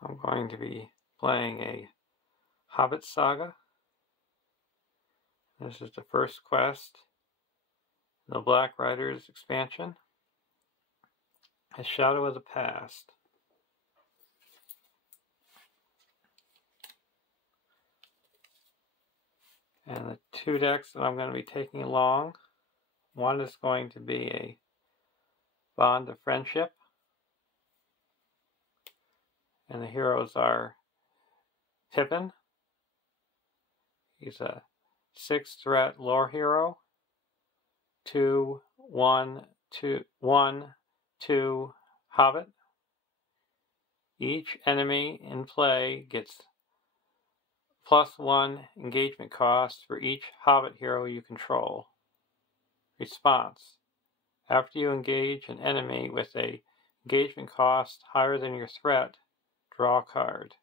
I'm going to be playing a Hobbit Saga. This is the first quest, the Black Riders expansion, A Shadow of the Past. And the two decks that I'm going to be taking along, one is going to be a Bond of Friendship, and the heroes are Pippin. He's a 6-threat lore hero, 2/1/2 Hobbit. Each enemy in play gets +1 engagement cost for each Hobbit hero you control. Response: after you engage an enemy with a engagement cost higher than your threat, draw a card.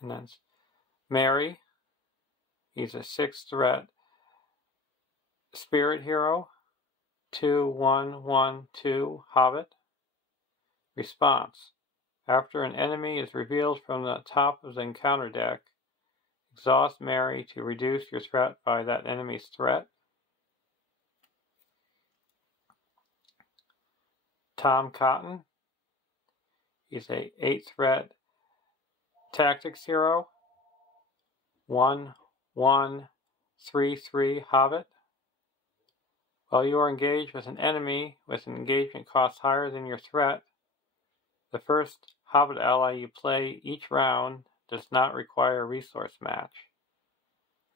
And that's Merry. He's a 6-threat spirit hero, 2/1/2 Hobbit. Response: after an enemy is revealed from the top of the encounter deck, exhaust Merry to reduce your threat by that enemy's threat. Tom Cotton. He's a 8-threat tactics hero, 1/1/3/3 Hobbit. While you are engaged with an enemy with an engagement cost higher than your threat, the first Hobbit ally you play each round does not require a resource match.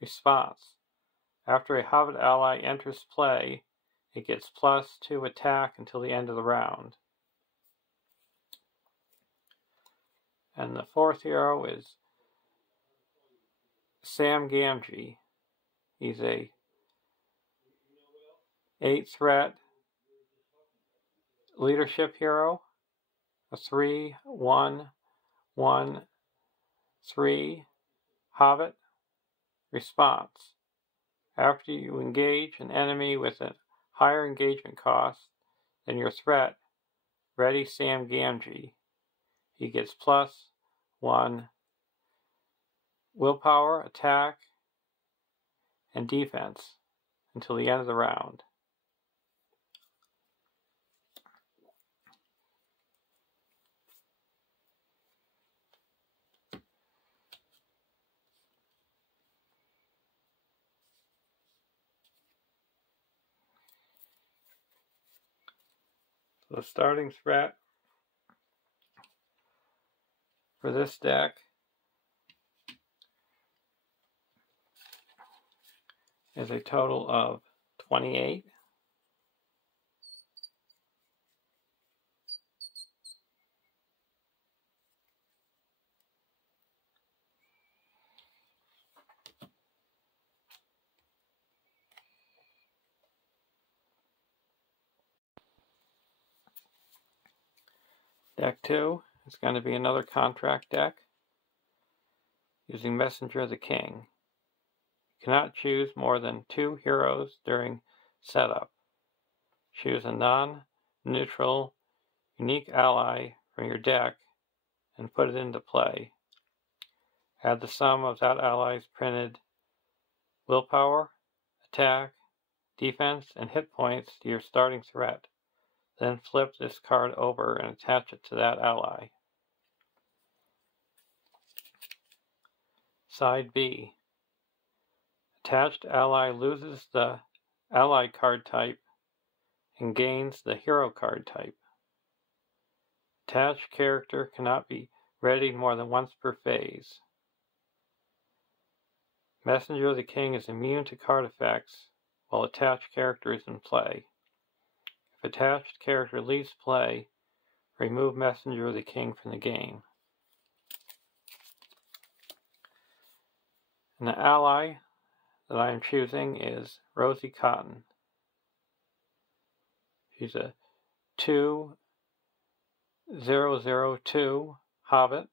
Response: after a Hobbit ally enters play, it gets +2 attack until the end of the round. And the fourth hero is Sam Gamgee. He's a 8-threat leadership hero, a 3/1/3 Hobbit. Response: after you engage an enemy with a higher engagement cost than your threat, ready Sam Gamgee. He gets +1 willpower, attack, and defense until the end of the round. So the starting threat for this deck is a total of 28. Deck 2 is going to be another contract deck using Messenger of the King. You cannot choose more than 2 heroes during setup. Choose a non-neutral, unique ally from your deck and put it into play. Add the sum of that ally's printed willpower, attack, defense, and hit points to your starting threat. Then flip this card over and attach it to that ally. Side B. Attached ally loses the ally card type and gains the hero card type. Attached character cannot be readied more than once per phase. Messenger of the King is immune to card effects while attached character is in play. If attached character leaves play, remove Messenger of the King from the game. And the ally that I am choosing is Rosie Cotton. She's a 2/0/2 Hobbit.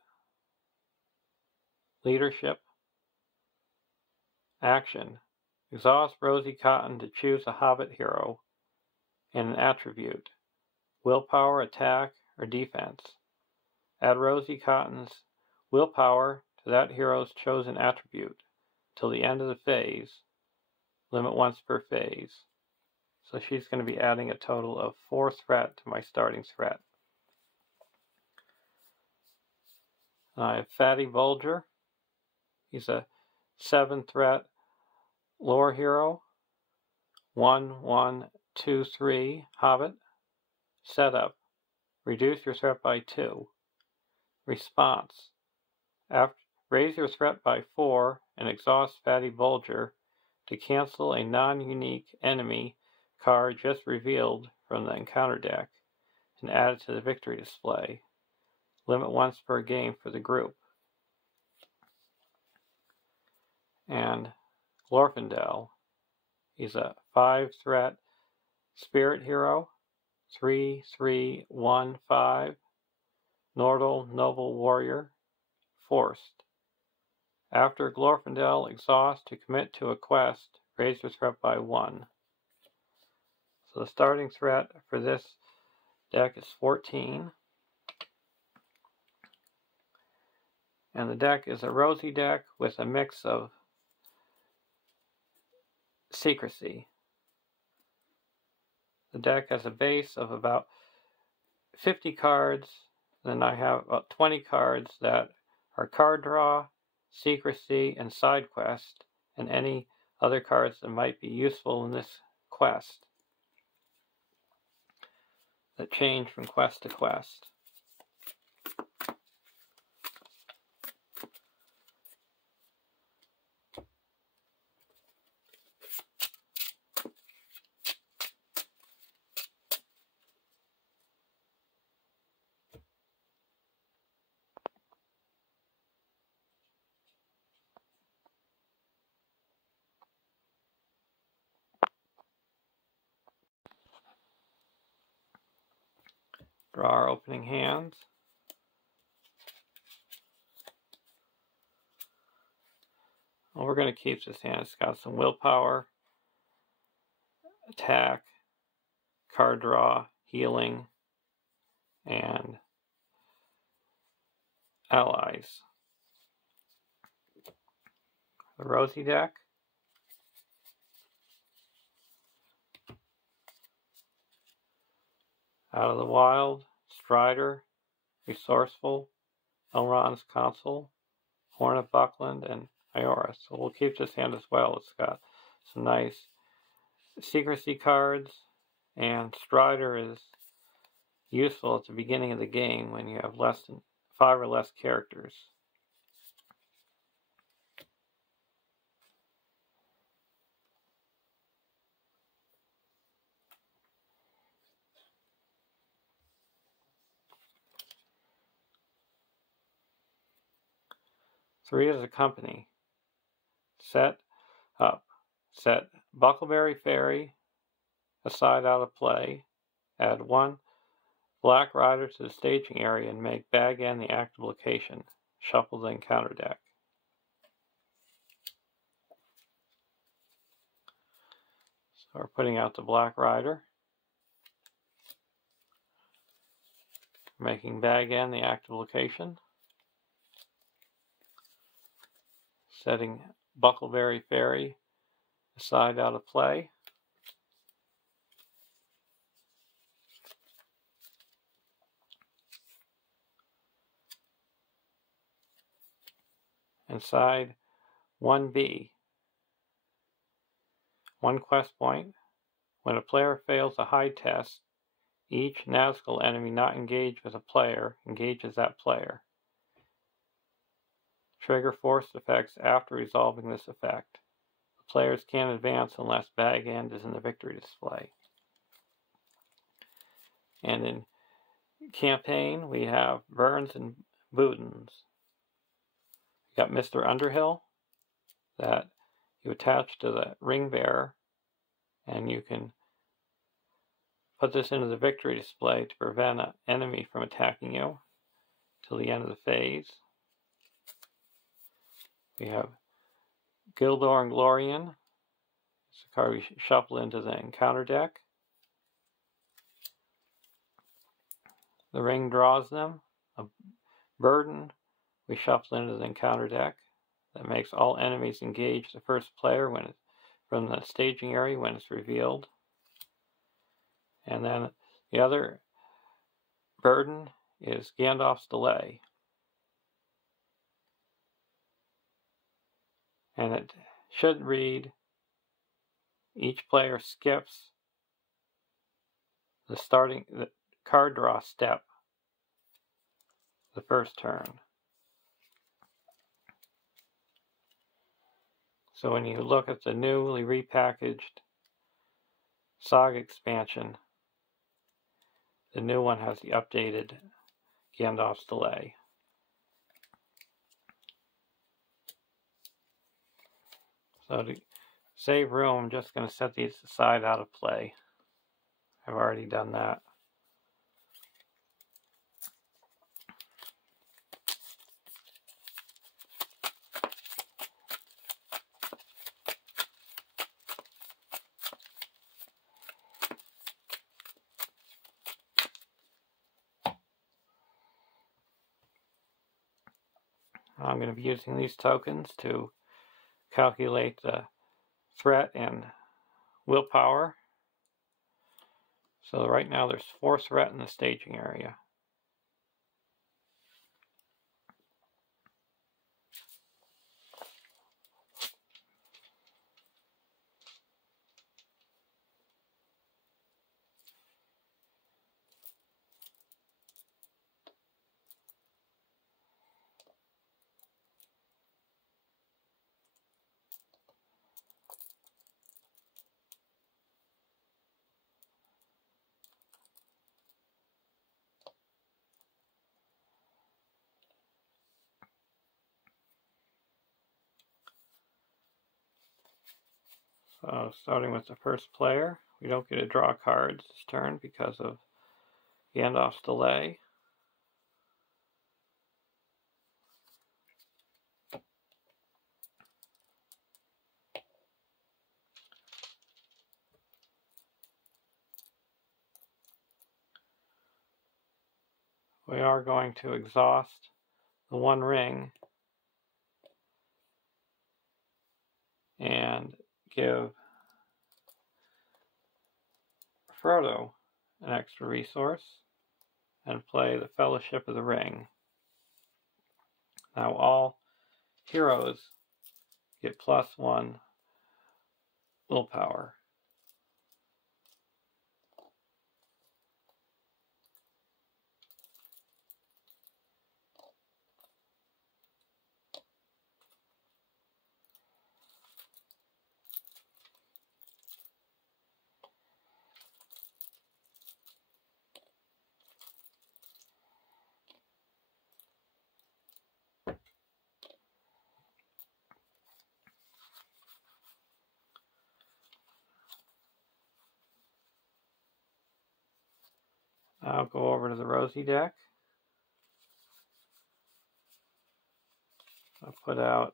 Leadership. Action: exhaust Rosie Cotton to choose a Hobbit hero and an attribute: willpower, attack, or defense. Add Rosie Cotton's willpower to that hero's chosen attribute till the end of the phase. Limit once per phase. So she's going to be adding a total of 4 threat to my starting threat. I have Fatty Bulger. He's a 7 threat lore hero. 1/1/2/3 Hobbit. Setup. Reduce your threat by 2. Response. Raise your threat by 4 and exhaust Fatty Bulger to cancel a non-unique enemy card just revealed from the encounter deck and add it to the victory display. Limit once per game for the group. And Glorfindel. He's a 5 threat spirit hero. 3/3/1/5. Nordal Noble Warrior. Forced. After Glorfindel exhausts to commit to a quest, raise your threat by 1. So the starting threat for this deck is 14. And the deck is a Rosie deck with a mix of secrecy. The deck has a base of about 50 cards. Then I have about 20 cards that are card draw, secrecy, and side quest, and any other cards that might be useful in this quest that change from quest to quest. Draw our opening hands. Well, we're going to keep this hand. It's got some willpower, attack, card draw, healing, and allies. The Rosie deck. Out of the Wild, Strider, Resourceful, Elrond's Consul, Horn of Buckland, and Iora. So we'll keep this hand as well. It's got some nice secrecy cards, and Strider is useful at the beginning of the game when you have less than 5 or less characters. Three as a company. Set up. Set Buckleberry Fairy aside out of play. Add 1 Black Rider to the staging area and make Bag End the active location. Shuffle the encounter deck. So we're putting out the Black Rider. Making Bag End the active location. Setting Buckleberry Fairy aside out of play. Inside 1B. 1 quest point. When a player fails a hide test, each Nazgul enemy not engaged with a player engages that player. Trigger force effects after resolving this effect. The players can't advance unless Bag End is in the victory display. And in campaign, we have Burns and Bootins. You got Mr. Underhill that you attach to the ring bearer, and you can put this into the victory display to prevent an enemy from attacking you till the end of the phase. We have Gildor and Glorian. It's a card we shuffle into the encounter deck. The ring draws them. A burden we shuffle into the encounter deck. That makes all enemies engage the first player from the staging area when it's revealed. And then the other burden is Gandalf's Delay. And it should read, each player skips the card draw step the first turn. So when you look at the newly repackaged Saga expansion, the new one has the updated Gandalf's Delay. So to save room, I'm just going to set these aside out of play. I've already done that. I'm going to be using these tokens to calculate the threat and willpower. So right now there's 4 threat in the staging area. So starting with the first player, we don't get to draw cards this turn because of Gandalf's Delay. We are going to exhaust the 1 ring and give Frodo an extra resource and play the Fellowship of the Ring. Now all heroes get +1 willpower. I'll go over to the Rosie deck. I'll put out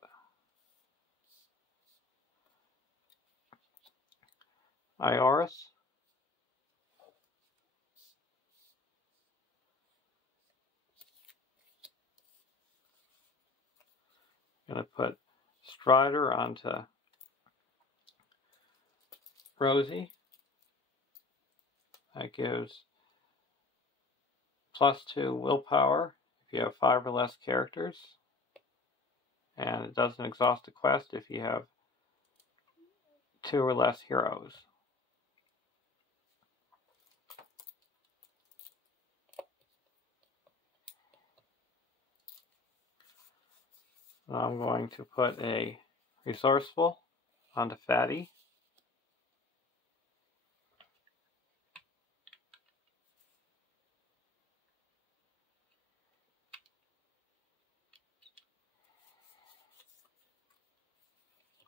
Ioris. I'm going to put Strider onto Rosie. That gives +2 willpower if you have 5 or less characters. And it doesn't exhaust a quest if you have 2 or less heroes. Now I'm going to put a Resourceful onto Fatty.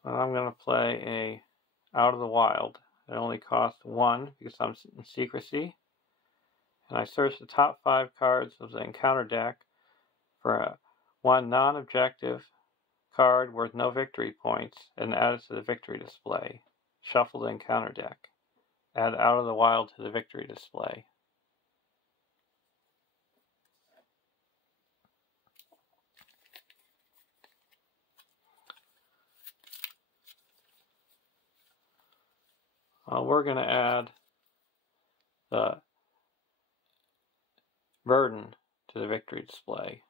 And I'm going to play a Out of the Wild. It only costs 1 because I'm in secrecy. And I search the top 5 cards of the encounter deck for 1 non-objective card worth no victory points and add it to the victory display. Shuffle the encounter deck. Add Out of the Wild to the victory display. We're going to add the burden to the victory display.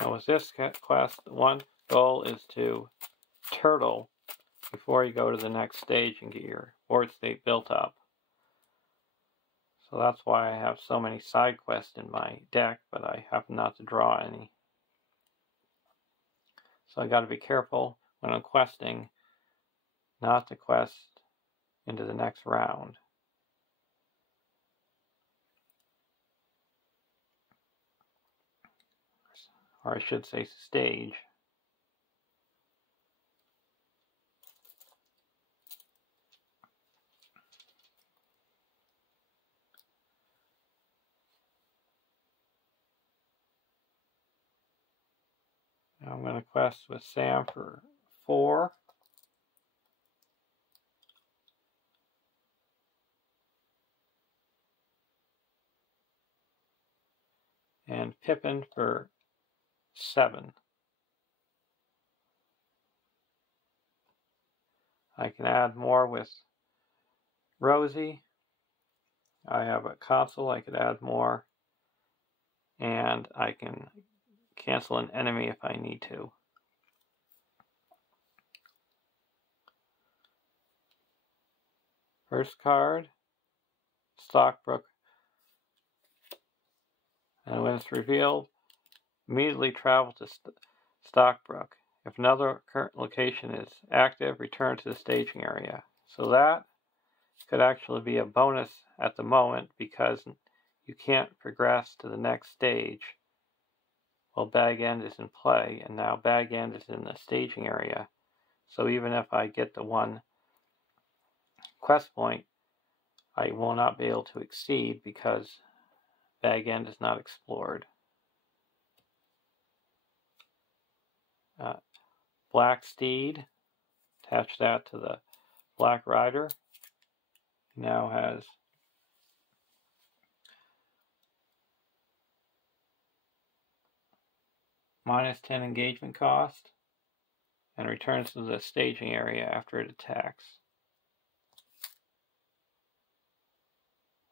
Now with this quest, one goal is to turtle before you go to the next stage and get your board state built up. So that's why I have so many side quests in my deck, but I happen not to draw any. So I got to be careful when I'm questing not to quest into the next round. Or I should say stage. Now I'm going to quest with Sam for 4. And Pippin for 7. I can add more with Rosie. I have a console, I could add more. And I can cancel an enemy if I need to. First card, Stockbrook. And when it's revealed, immediately travel to Stockbrook. If another current location is active, return to the staging area. So that could actually be a bonus at the moment because you can't progress to the next stage while Bag End is in play, and now Bag End is in the staging area. So even if I get the 1 quest point, I will not be able to exceed because Bag End is not explored. Black Steed, attach that to the Black Rider. He now has -10 engagement cost and returns to the staging area after it attacks.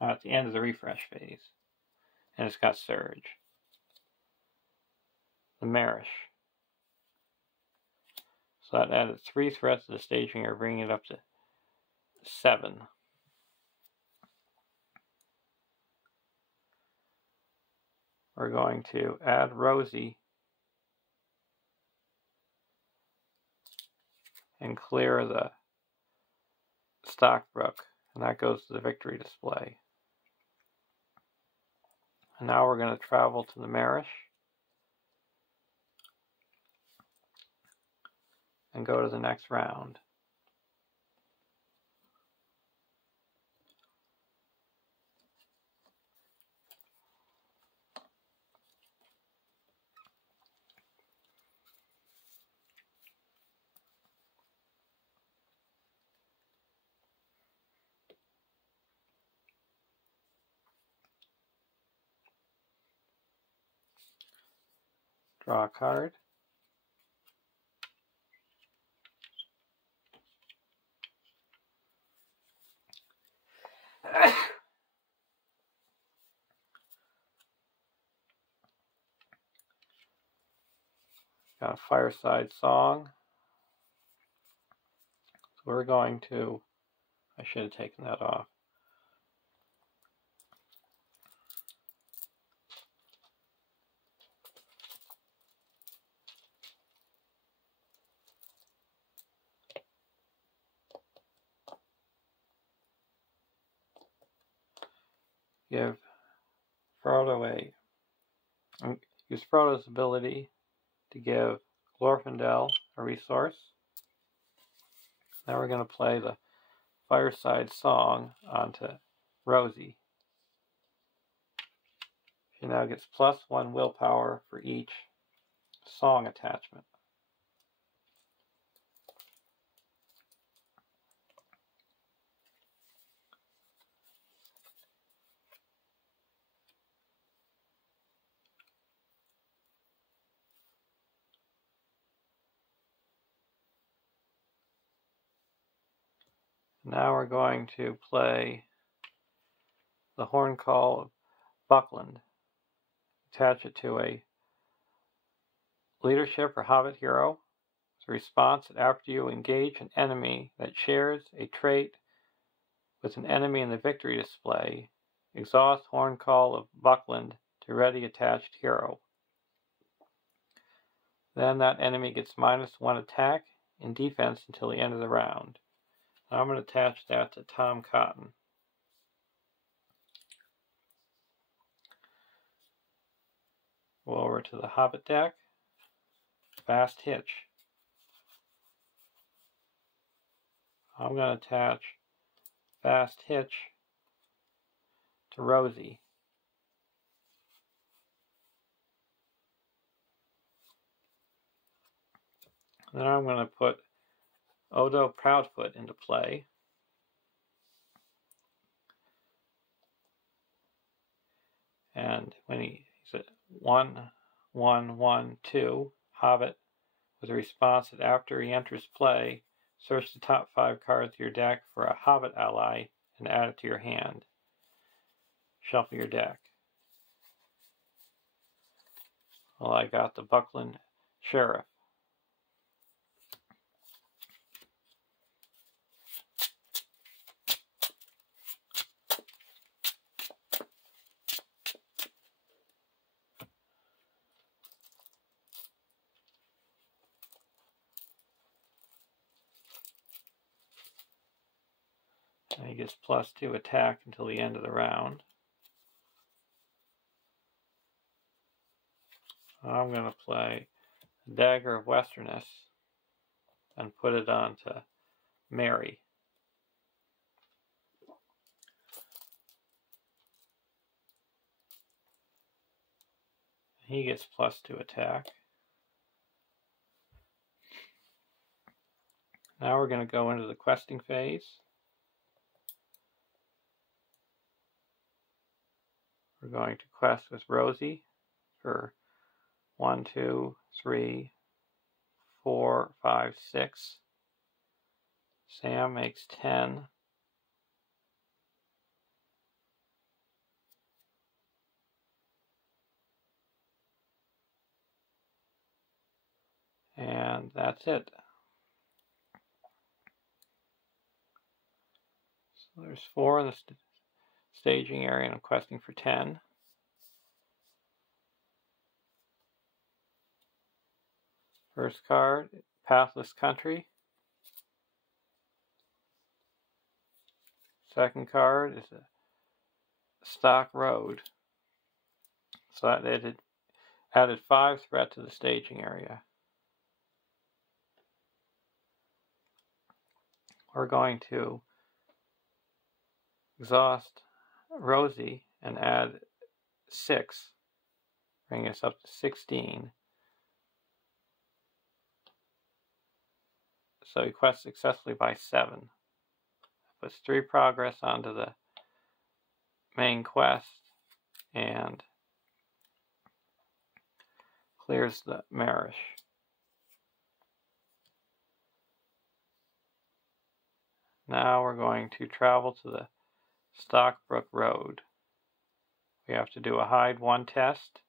At the end of the refresh phase. And it's got Surge. The Marish. So that added 3 threats to the staging area, bringing it up to 7. We're going to add Rosie and clear the Stockbrook, and that goes to the victory display. And now we're going to travel to the Marish and go to the next round. Draw a card. Got a Fireside Song. So we're going to, I should have taken that off. Give Frodo use Frodo's ability to give Glorfindel a resource. Now we're going to play the Fireside Song onto Rosie. She now gets +1 willpower for each song attachment. Now we're going to play the horn call of Buckland. Attach it to a leadership or hobbit hero. The response that after you engage an enemy that shares a trait with an enemy in the victory display, exhaust horn call of Buckland to ready attached hero. Then that enemy gets -1 attack and defense until the end of the round. Now I'm going to attach that to Tom Cotton. Go over to the Hobbit deck. Fast Hitch. I'm going to attach Fast Hitch to Rosie. Then I'm going to put Odo Proudfoot into play. And when he's at 1-1-1-2 Hobbit, with a response that after he enters play, search the top 5 cards of your deck for a Hobbit ally and add it to your hand. Shuffle your deck. Well, I got the Buckland Sheriff. And he gets +2 attack until the end of the round. I'm going to play Dagger of Westerness and put it on to Mary. He gets +2 attack. Now we're going to go into the questing phase. We're going to quest with Rosie for 1, 2, 3, 4, 5, 6. Sam makes 10. And that's it. So there's 4 in the staging area, and I'm questing for 10. First card, Pathless Country. Second card is a Stock Road. So that added 5 threat to the staging area. We're going to exhaust Rosie and add 6, bring us up to 16. So he quests successfully by 7. Puts 3 progress onto the main quest and clears the Marish. Now we're going to travel to the Stockbrook Road. We have to do a hide 1 test.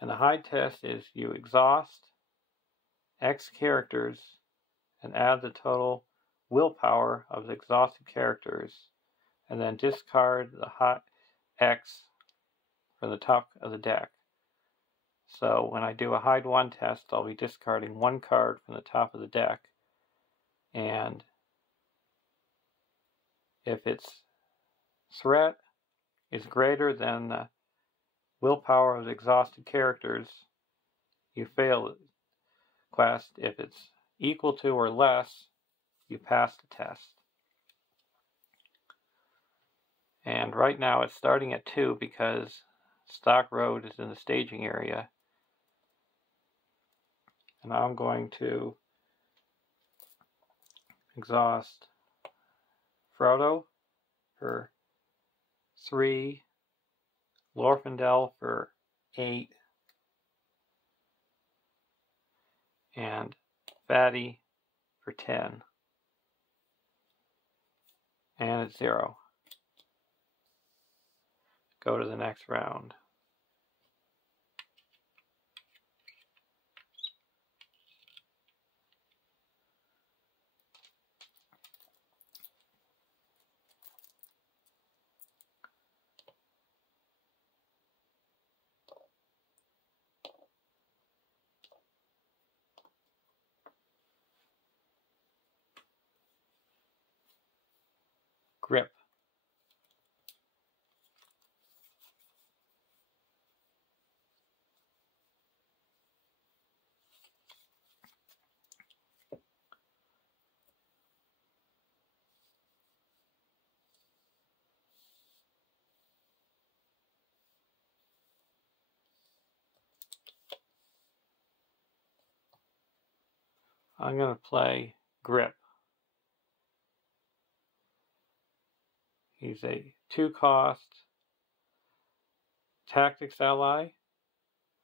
And the hide test is you exhaust X characters and add the total willpower of the exhausted characters, and then discard the hot X from the top of the deck. So when I do a hide 1 test, I'll be discarding 1 card from the top of the deck, and if its threat is greater than the willpower of the exhausted characters, you fail the quest. If it's equal to or less, you pass the test. And right now it's starting at 2 because Stock Road is in the staging area. And I'm going to exhaust Frodo for 3, Glorfindel for 8, and Fatty for 10. and it's 0. Go to the next round. Grip. I'm going to play Grip. He's a 2-cost tactics ally,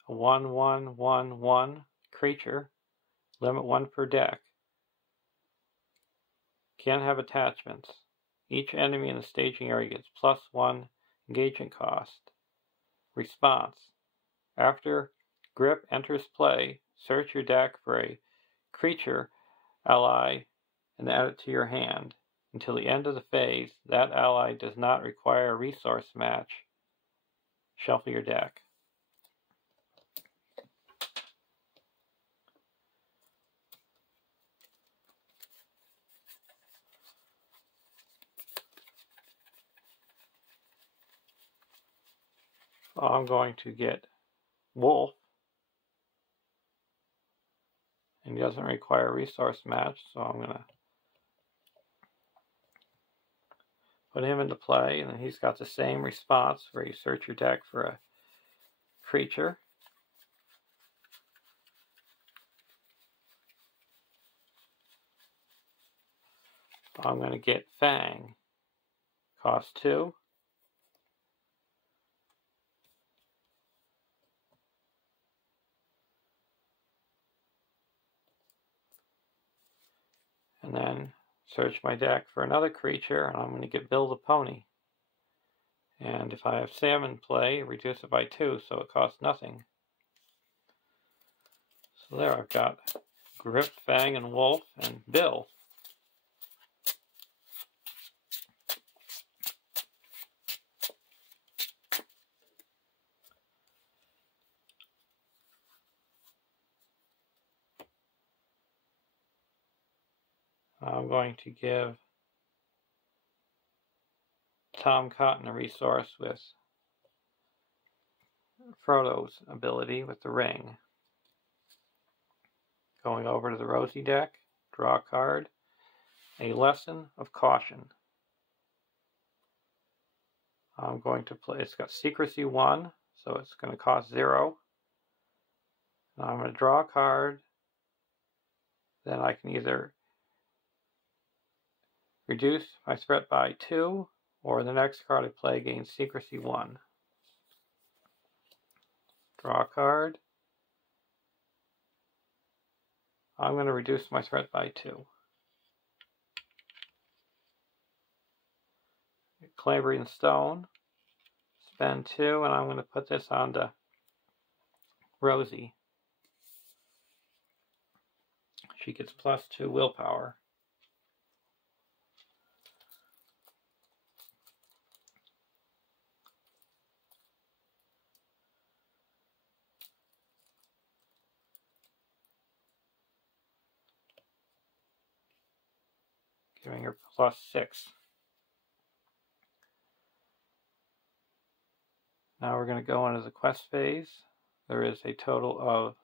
a 1/1/1/1 creature, limit 1 per deck. Can't have attachments. Each enemy in the staging area gets +1 engagement cost. Response. After Grip enters play, search your deck for a creature ally and add it to your hand. Until the end of the phase, that ally does not require a resource match. Shuffle your deck. I'm going to get Wolf, and he doesn't require a resource match, so I'm going to put him into play, and he's got the same response where you search your deck for a creature. I'm going to get Fang. Cost 2. And then search my deck for another creature, and I'm going to get Bill the Pony. And if I have Sam in play, reduce it by 2, so it costs nothing. So there, I've got Grip, Fang, and Wolf, and Bill. I'm going to give Tom Cotton a resource with Frodo's ability with the ring. Going over to the Rosie deck, draw a card, a Lesson of Caution. I'm going to play, it's got Secrecy 1, so it's going to cost 0. Now I'm going to draw a card, then I can either reduce my threat by 2, or the next card I play gains Secrecy 1. Draw a card. I'm going to reduce my threat by 2. Clavering Stone. Spend 2, and I'm going to put this onto Rosie. She gets +2 willpower. Giving her +6. Now we're going to go into the quest phase. There is a total of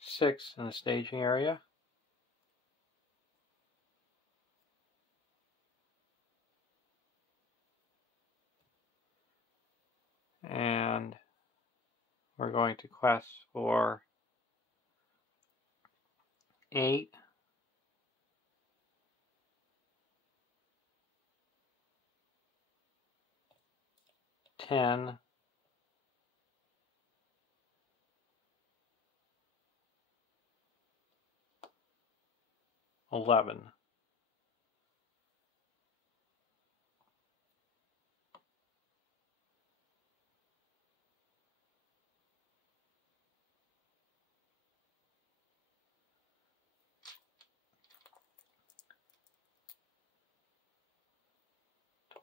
6 in the staging area. And we're going to quest for 8, 10, 11.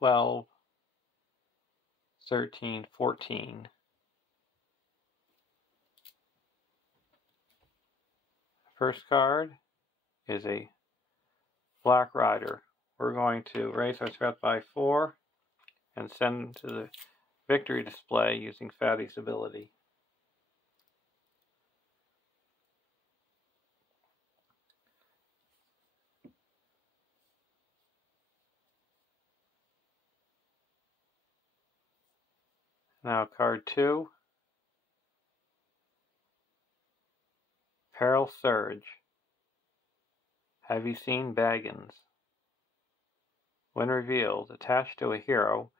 $12, $13, $14. First card is a Black Rider. We're going to raise our threat by 4 and send to the victory display using Fatty's ability. Now card 2, Peril Surge. Have you seen Baggins? When revealed, attached to a hero,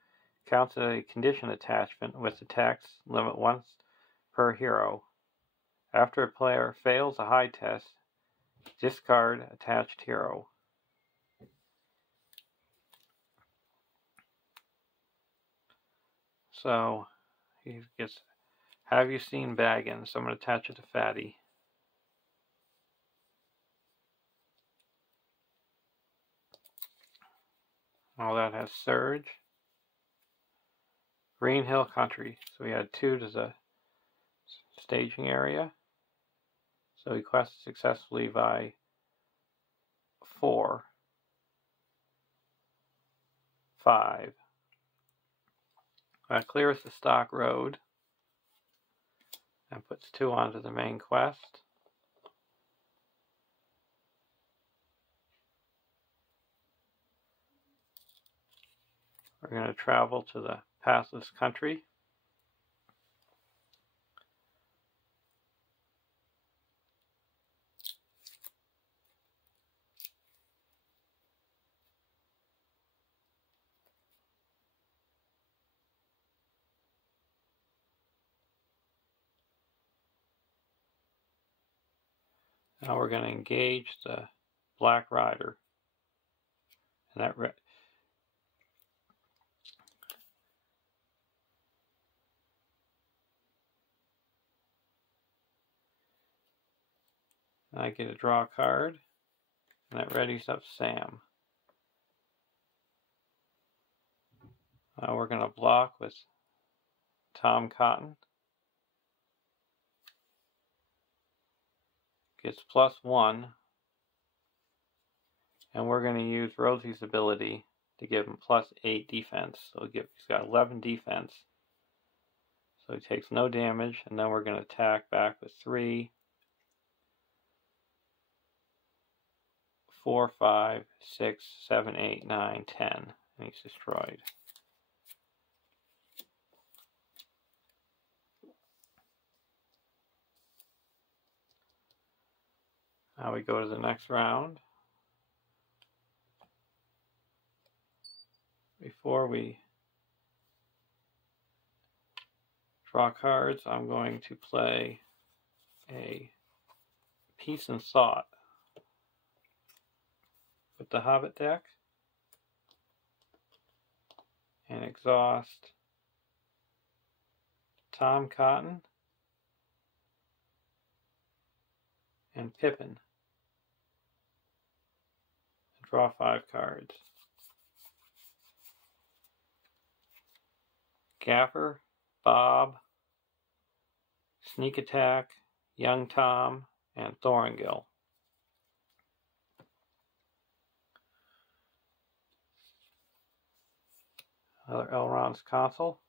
counts as a condition attachment with attacks limit once per hero. After a player fails a high test, discard attached hero. So he gets, have you seen Baggins? So I'm going to attach it to Fatty. All that has Surge. Green Hill Country. So we had 2 to the staging area. So he quested successfully by 4, 5. That clears the stock road and puts 2 onto the main quest. We're going to travel to the Pathless Country. Now we're going to engage the Black Rider. And that I get a draw card, and that readies up Sam. Now we're going to block with Tom Cotton. Gets +1, and we're going to use Rosie's ability to give him +8 defense. So he's got 11 defense. So he takes no damage, and then we're going to attack back with 3, 4, 5, 6, 7, 8, 9, 10, and he's destroyed. Now we go to the next round. Before we draw cards, I'm going to play a Peace and Thought with the Hobbit deck and exhaust Tom Cotton and Pippin. Draw 5 cards. Gaffer, Bob, Sneak Attack, Young Tom, and Thorngill. Another Elrond's Console.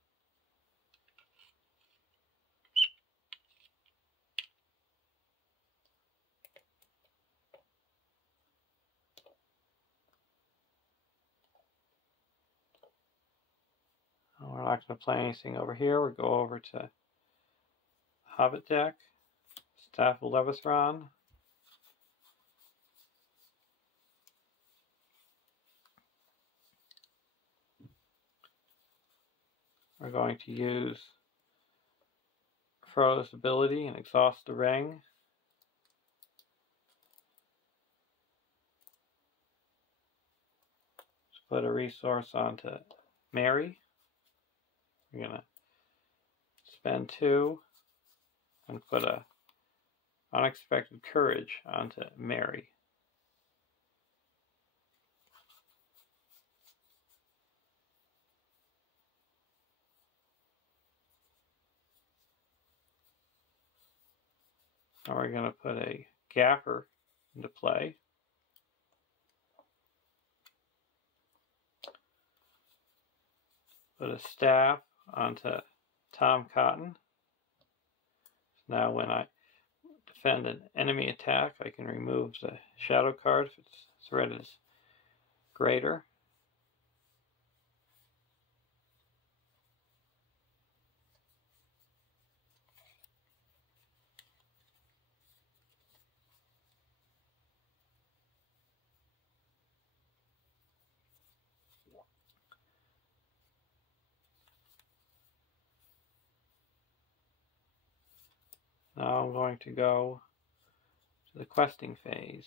We're not going to play anything over here. We'll go over to Hobbit deck, Staff of Levithron. We're going to use Frodo's ability and exhaust the ring. put a resource onto Mary. We're going to spend 2 and put a unexpected courage onto Mary. Now we're going to put a gaffer into play. Put a staff onto Tom Cotton. Now when I defend an enemy attack, I can remove the shadow card if its threat is greater. Now I'm going to go to the questing phase.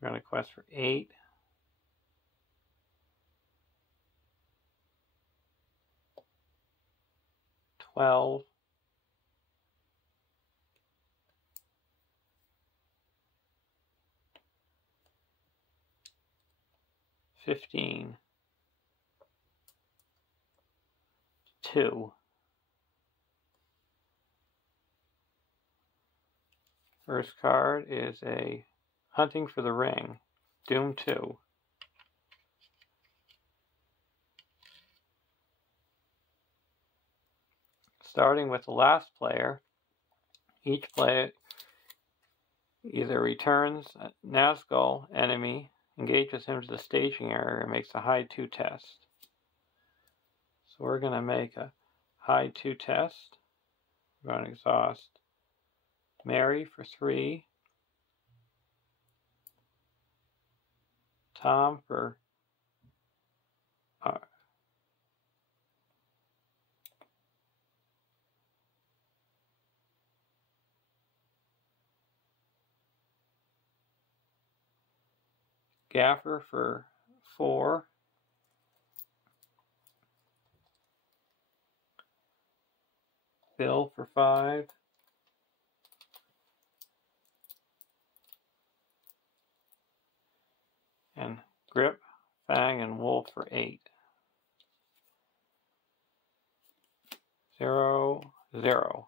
We're going to quest for 8. 12. 15. 2. First card is a Hunting for the Ring, Doom 2. Starting with the last player, each player either returns a Nazgul enemy, engages him to the staging area, and makes a hide 2 test. So we're going to make a hide 2 test. We're going to exhaust Mary for 3, Tom for Gaffer for 4, Bill for 5, and Grip, Fang, and Wolf for 8. 0, 0.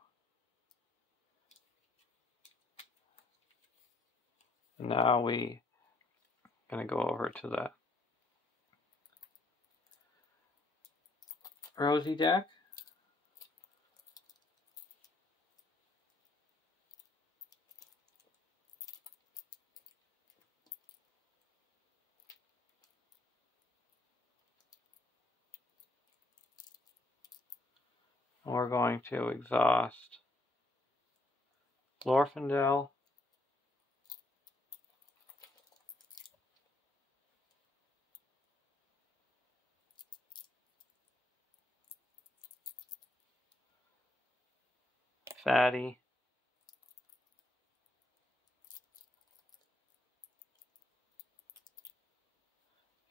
And now we going to go over to the Rosie deck. And we're going to exhaust Glorfindel, Fatty,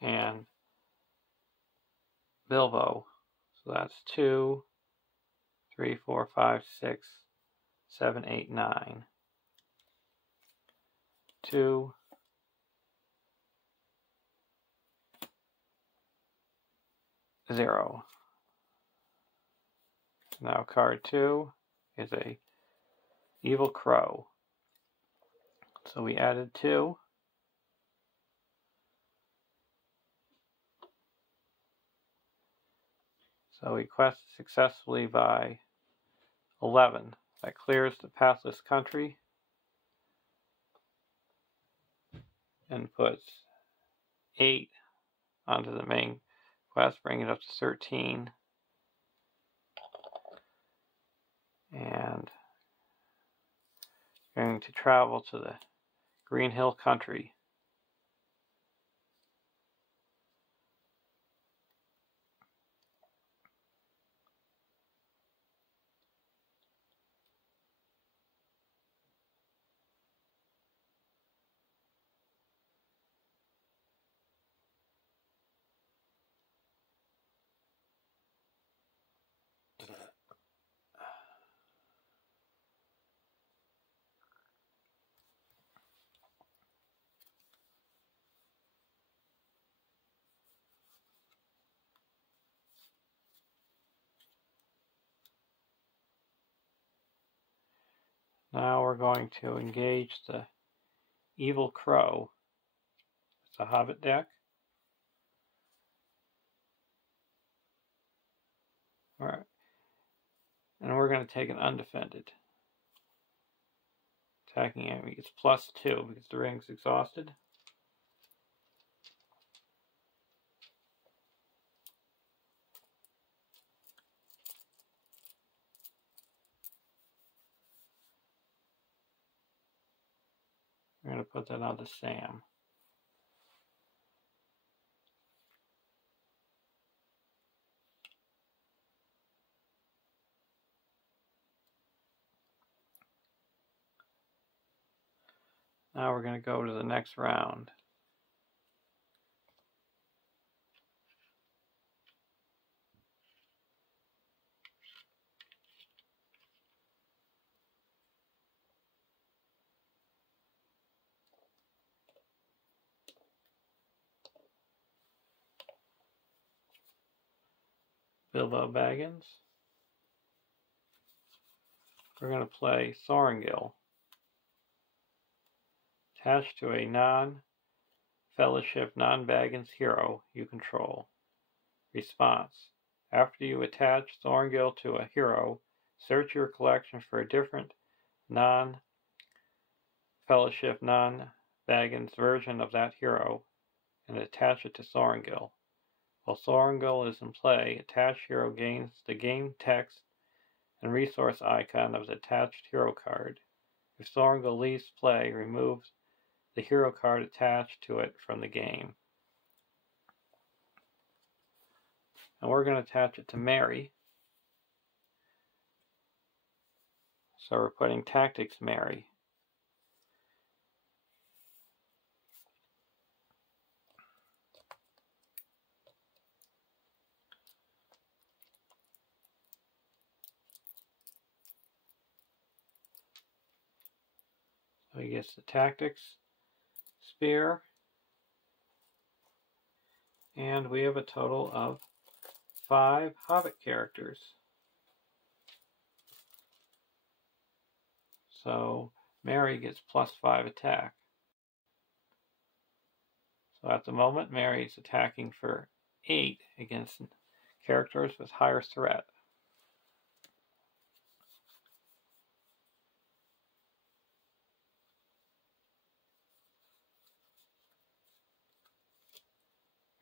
and Bilbo. So that's 2, 3, 4, 5, 6, 7, 8, 9. 2, 0. Now card 2 is a Evil Crow. So we added 2. So we quest successfully by 11. That clears the pathless country and puts 8 onto the main quest, bringing it up to 13. And going to travel to the Green Hill Country. Now we're going to engage the Evil Crow. It's a Hobbit deck. All right. And we're going to take an undefended. Attacking enemy gets +2 because the ring's exhausted. We're going to put that on to Sam. Now we're going to go to the next round. Bilbo Baggins. We're going to play Thorngill. Attached to a non-Fellowship, non-Baggins hero you control. Response. After you attach Thorngill to a hero, search your collection for a different non-Fellowship, non-Baggins version of that hero and attach it to Thorngill. While Thorngill is in play, attached hero gains the game text and resource icon of the attached hero card. If Thorngill leaves play, remove the hero card attached to it from the game. And we're going to attach it to Mary. So we're putting Tactics Mary. So he gets the Tactics Spear. And we have a total of 5 Hobbit characters. So Mary gets +5 attack. So at the moment, Mary is attacking for 8 against characters with higher threat.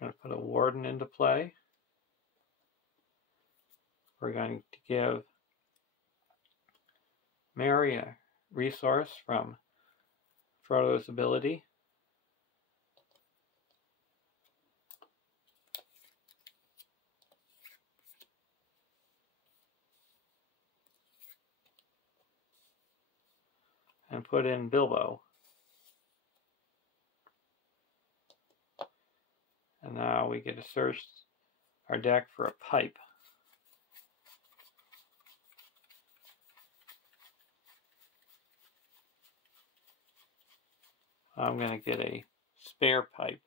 I'm going to put a Warden into play. We're going to give Mary a resource from Frodo's ability. And put in Bilbo. And now we get to search our deck for a pipe. I'm going to get a spare pipe.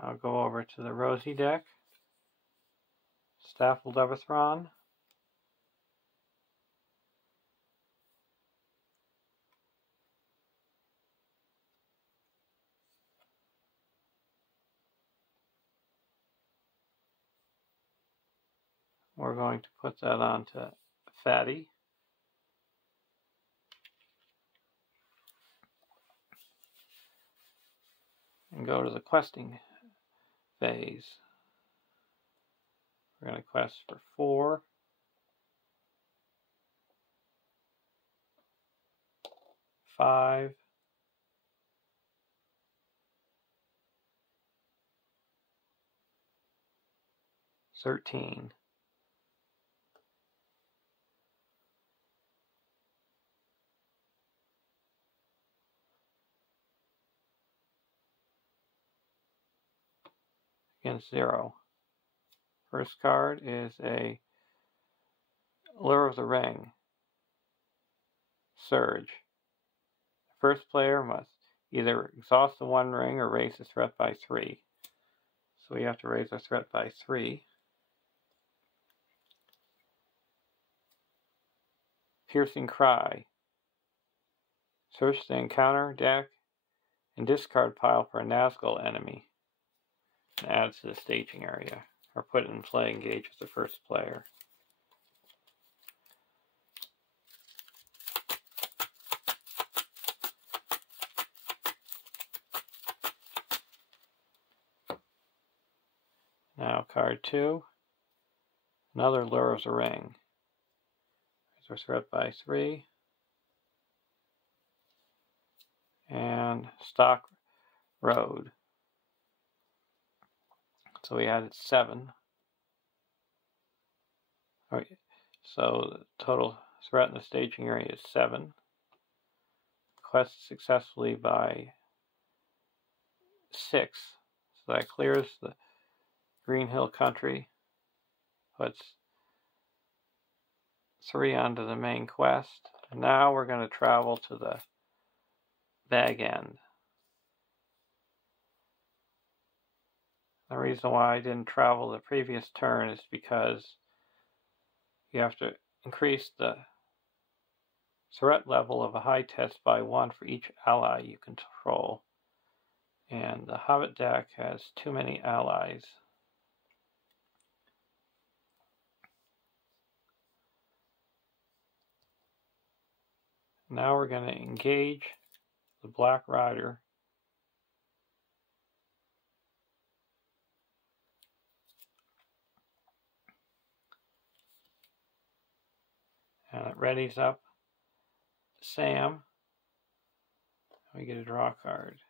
I'll go over to the Rosie deck. Staff of Levithron. We're going to put that onto Fatty. And go to the questing phase. We're going to quest for 4. 5. 13. against 0. First card is a Lure of the Ring, Surge. The first player must either exhaust the 1 ring or raise the threat by 3. So we have to raise our threat by 3. Piercing Cry. Search the encounter deck and discard pile for a Nazgul enemy and add to the staging area, or put it in play, engage with the first player. Now card 2, another Lure of the Ring. Raise our threat by 3. And Stock Road. So we added 7. Okay. So the total threat in the staging area is 7. Quest successfully by 6. So that clears the Green Hill Country, puts 3 onto the main quest. And now we're going to travel to the Bag End. The reason why I didn't travel the previous turn is because you have to increase the threat level of a high test by 1 for each ally you control. And the Hobbit deck has too many allies. Now we're going to engage the Black Rider. And it readies up Sam. We get a draw card.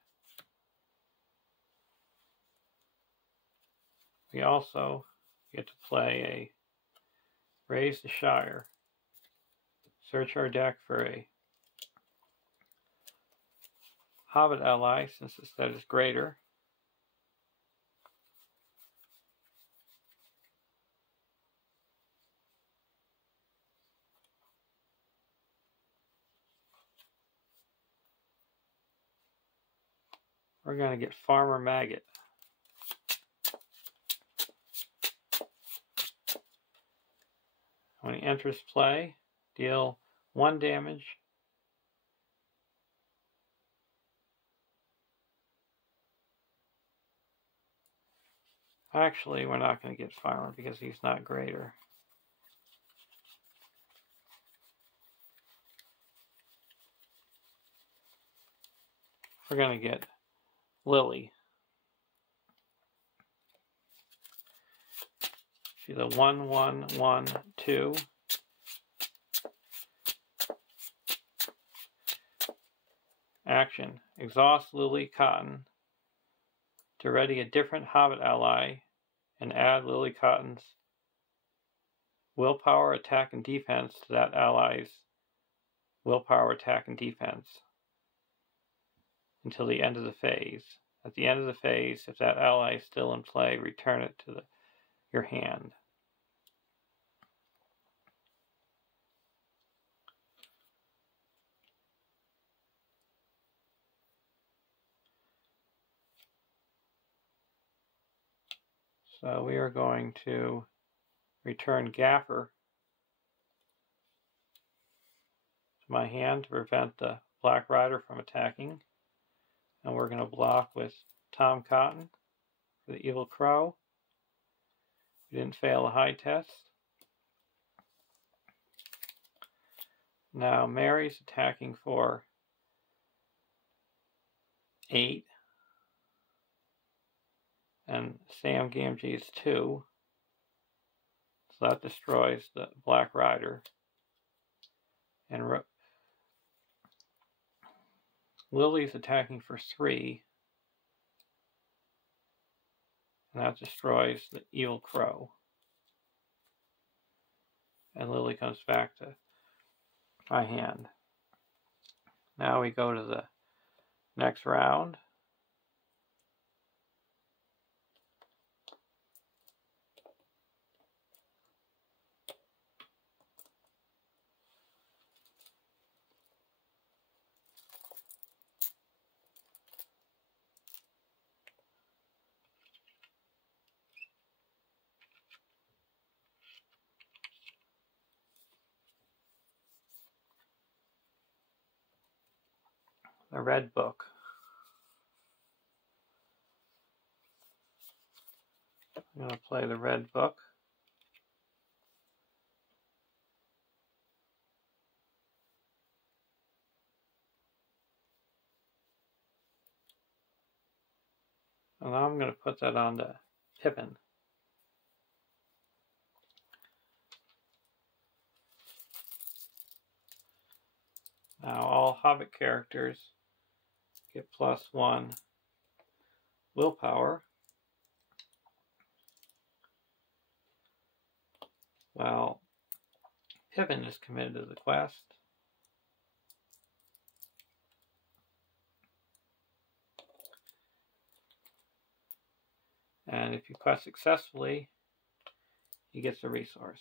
We also get to play a Raise the Shire. Search our deck for a Hobbit ally, since the set is greater. We're going to get Farmer Maggot. When he enters play, deal 1 damage. Actually, we're not going to get Farmer because he's not greater. We're going to get Lily. She's a 1/1/1/2. Action. Exhaust Lily Cotton to ready a different Hobbit ally and add Lily Cotton's willpower, attack, and defense to that ally's willpower, attack, and defense until the end of the phase. At the end of the phase, if that ally is still in play, return it to your hand. So we are going to return Gaffer to my hand to prevent the Black Rider from attacking. And we're going to block with Tom Cotton for the Evil Crow. We didn't fail a high test. Now Mary's attacking for 8. And Sam Gamgee is 2. So that destroys the Black Rider. And Lily's attacking for 3. And that destroys the Evil Crow. And Lily comes back to my hand. Now we go to the next round. the red book. I'm going to play the red book. And now I'm going to put that on the Pippin. Now all Hobbit characters get +1 willpower, while Pippin is committed to the quest. And if you quest successfully, he gets a resource.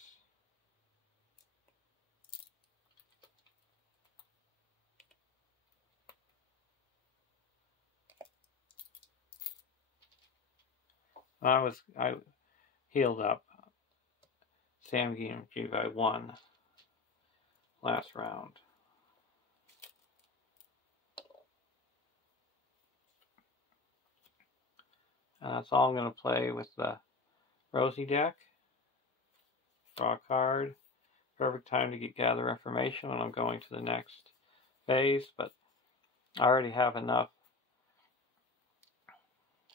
I healed up Sam G by 1 last round. And that's all I'm going to play with the Rosie deck. Draw a card. Perfect time to gather information when I'm going to the next phase, but I already have enough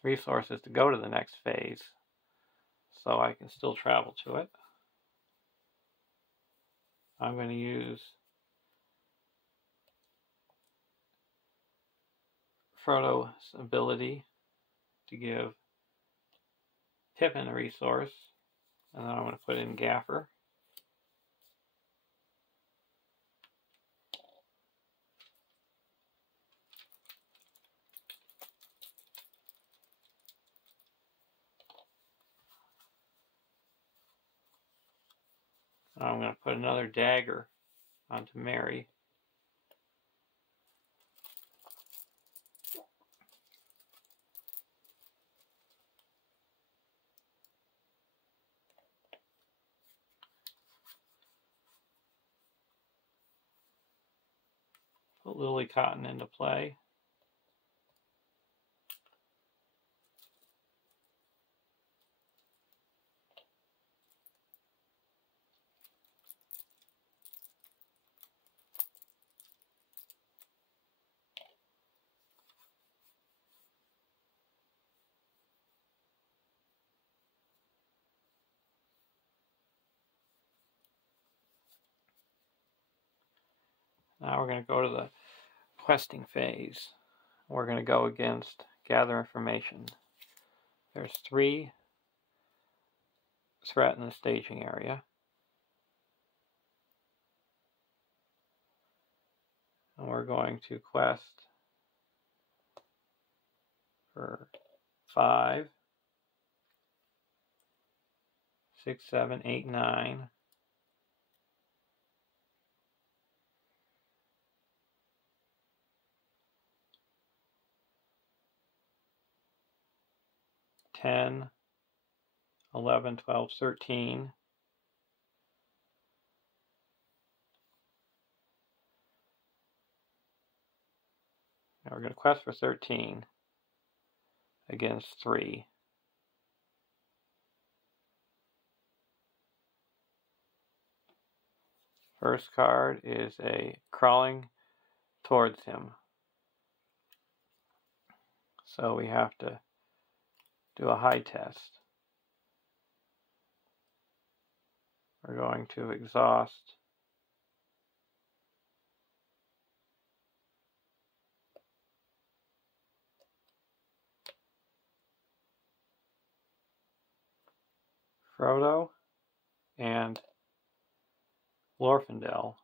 resources to go to the next phase, so I can still travel to it. I'm going to use Frodo's ability to give Pippin a resource, and then I'm going to put in Gaffer. I'm going to put another dagger onto Mary. Put Lily Cotton into play. Now we're going to go to the questing phase. We're going to go against Gather Information. There's 3 threat in the staging area. And we're going to quest for 5, 6, 7, 8, 9. 10, 11, 12, 13. Now we're going to quest for 13 against 3. First card is a crawling towards him. So we have to do a high test. We're going to exhaust Frodo and Glorfindel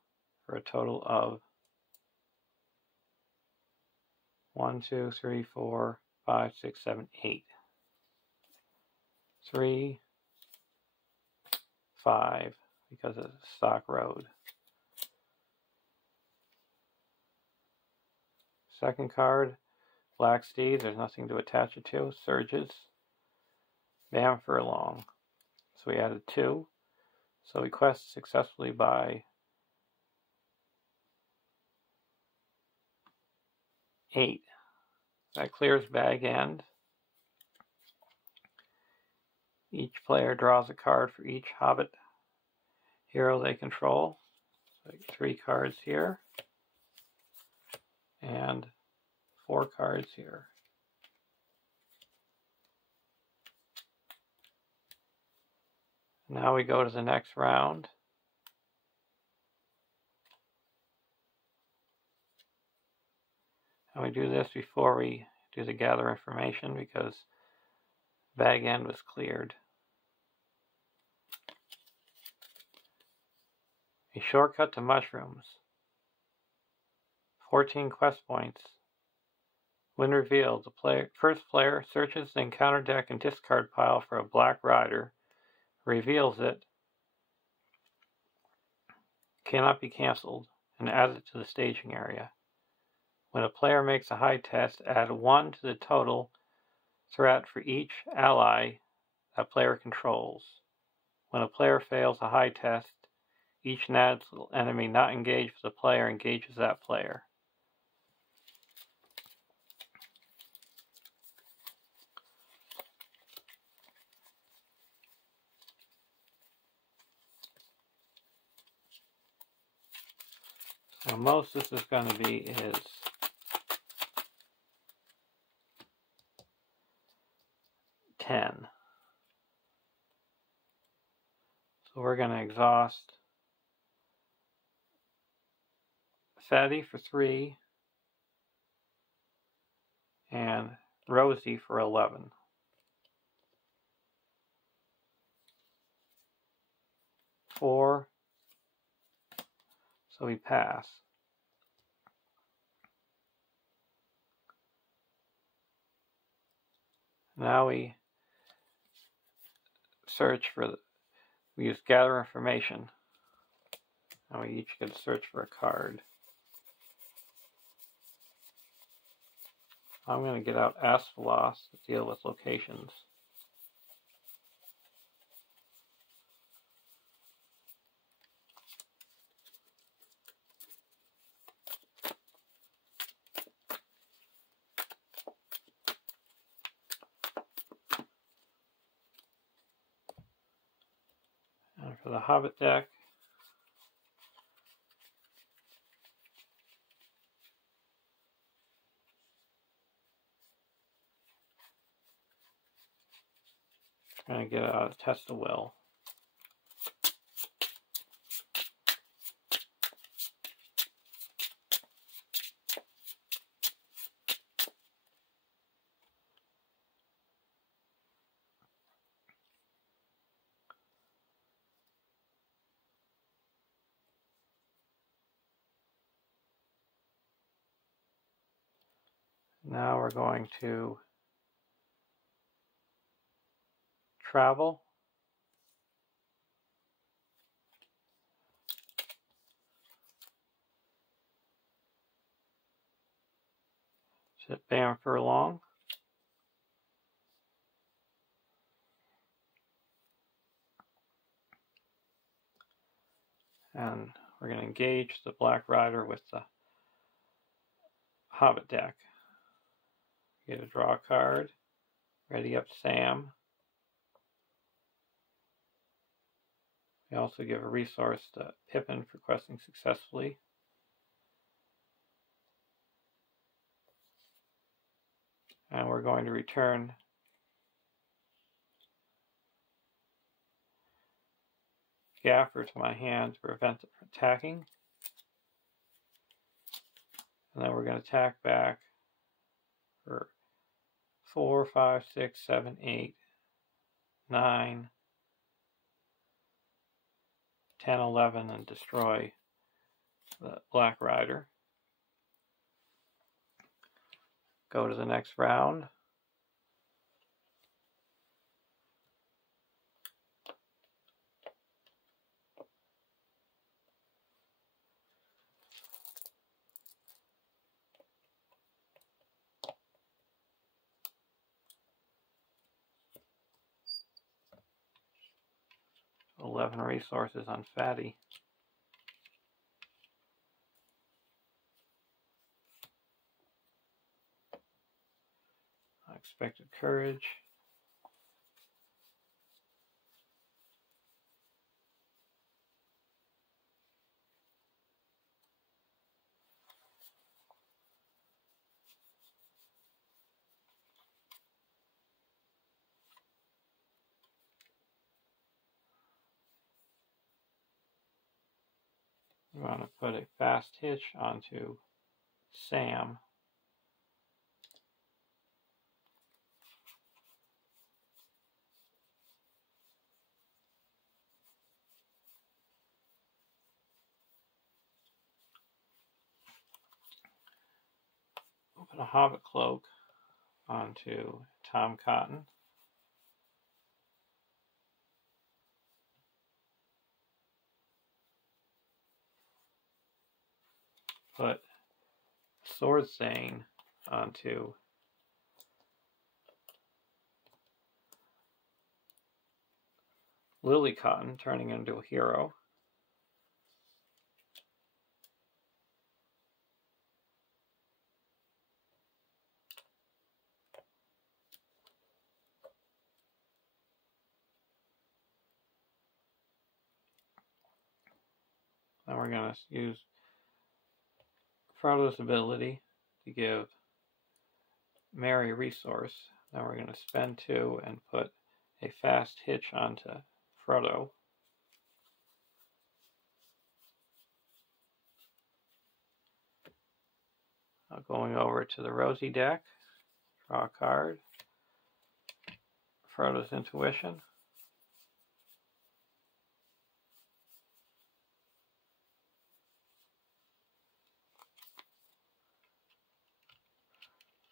for a total of 1, 2, 3, 4, 5, 6, 7, 8. 3, 5, because it's a stock road. Second card, Black Steed. There's nothing to attach it to. Surges. Bam Furlong. So we added 2. So we quest successfully by 8. That clears bag end. Each player draws a card for each Hobbit hero they control. So 3 cards here and 4 cards here. Now we go to the next round. And we do this before we do the gather information because bag end was cleared. A shortcut to mushrooms. 14 quest points. When revealed, the first player searches the encounter deck and discard pile for a black rider, reveals it, cannot be cancelled, and adds it to the staging area. When a player makes a high test, add 1 to the total threat for each ally that player controls. When a player fails a high test, each natural enemy not engaged with the player engages that player. So most this is going to be is $10. So we're going to exhaust Fatty for 3 and Rosie for 11. Four, so we pass. Now we search for, we use gather information. Now we each get to search for a card. I'm going to get out Asphalos to deal with locations. And for the Hobbit deck, I'm going to get out a Test of Will. Now we're going to travel. Sit Bam Furlong. And we're going to engage the Black Rider with the Hobbit deck. Get a draw card. Ready up Sam. We also give a resource to Pippin for questing successfully. And we're going to return Gaffer to my hand to prevent it from attacking. And then we're going to attack back for 4, 5, 6, 7, 8, 9, 10, 11, and destroy the Black Rider. Go to the next round. $11 resources on Fatty. Unexpected Courage. We want to put a fast hitch onto Sam. We'll put a Hobbit Cloak onto Tom Cotton. Put Sword Zane onto Lily Cotton, turning into a hero. Then we're going to use Frodo's ability to give Merry a resource. Then we're going to spend 2 and put a fast hitch onto Frodo. Going over to the Rosie deck, draw a card. Frodo's Intuition.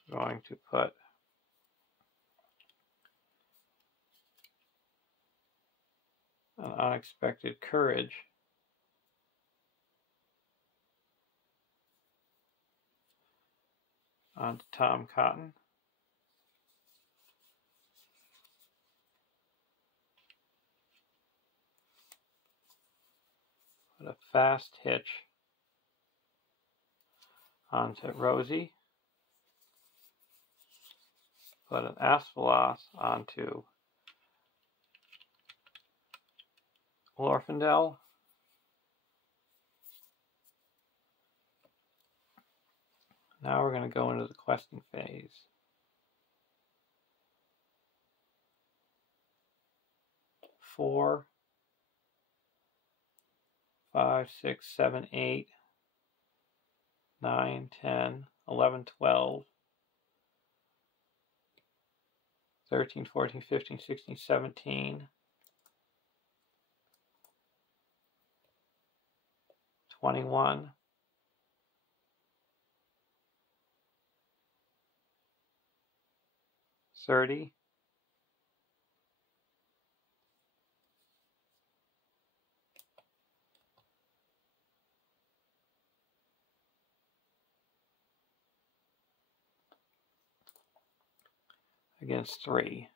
Going to put an Unexpected Courage onto Tom Cotton. Put a fast hitch onto Rosie. Put an Asphalos onto Glorfindel. Now we're going to go into the questing phase. Four, 5, 6, 7, 8, 9, 10, 11, 12, 13, 14, 15, 16, 17, 21, 30, 3.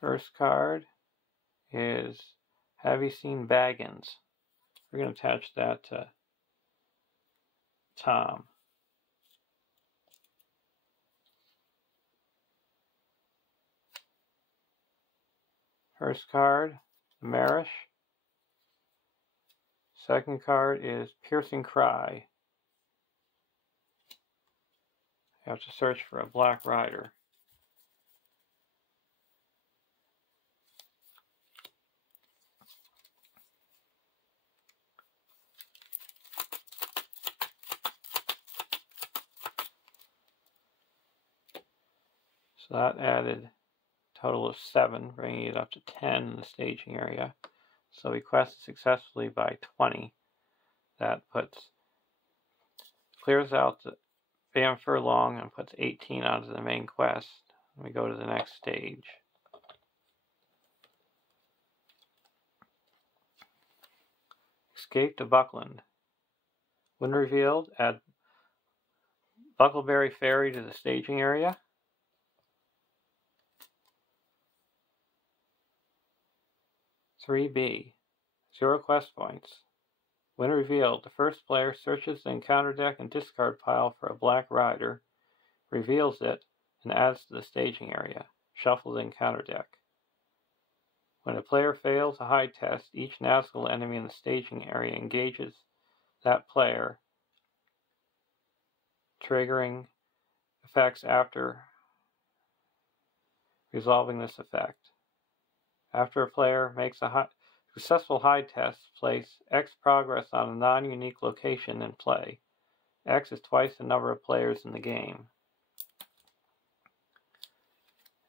First card is Have You Seen Baggins? We're going to attach that to Tom. First card, Marish. Second card is Piercing Cry. You have to search for a Black Rider. So that added a total of 7, bringing it up to 10 in the staging area. So we quested successfully by 20. That clears out the Van Furlong and puts 18 onto the main quest. We go to the next stage. Escape to Buckland. When revealed, add Buckleberry Ferry to the staging area. (3B) 0 quest points. When revealed, the first player searches the encounter deck and discard pile for a black rider, reveals it, and adds to the staging area. Shuffle the encounter deck. When a player fails a hide test, each Nazgul enemy in the staging area engages that player, triggering effects after resolving this effect. After a player makes a successful hide test, place X progress on a non-unique location in play. X is twice the number of players in the game.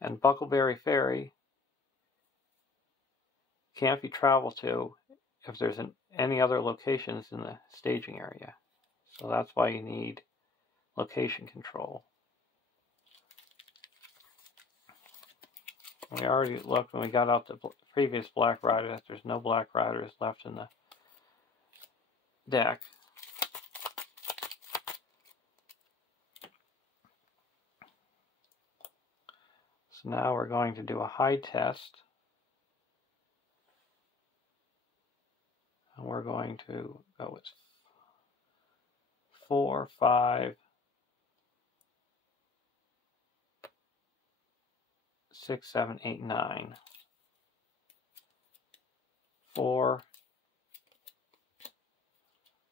And Buckleberry Ferry can't be traveled to if there's any other locations in the staging area. So that's why you need location control. We already looked when we got out the previous Black Rider that there's no Black Riders left in the deck. So now we're going to do a hide test. And we're going to go with 4, 5, 6, 7, 8, 9. 4.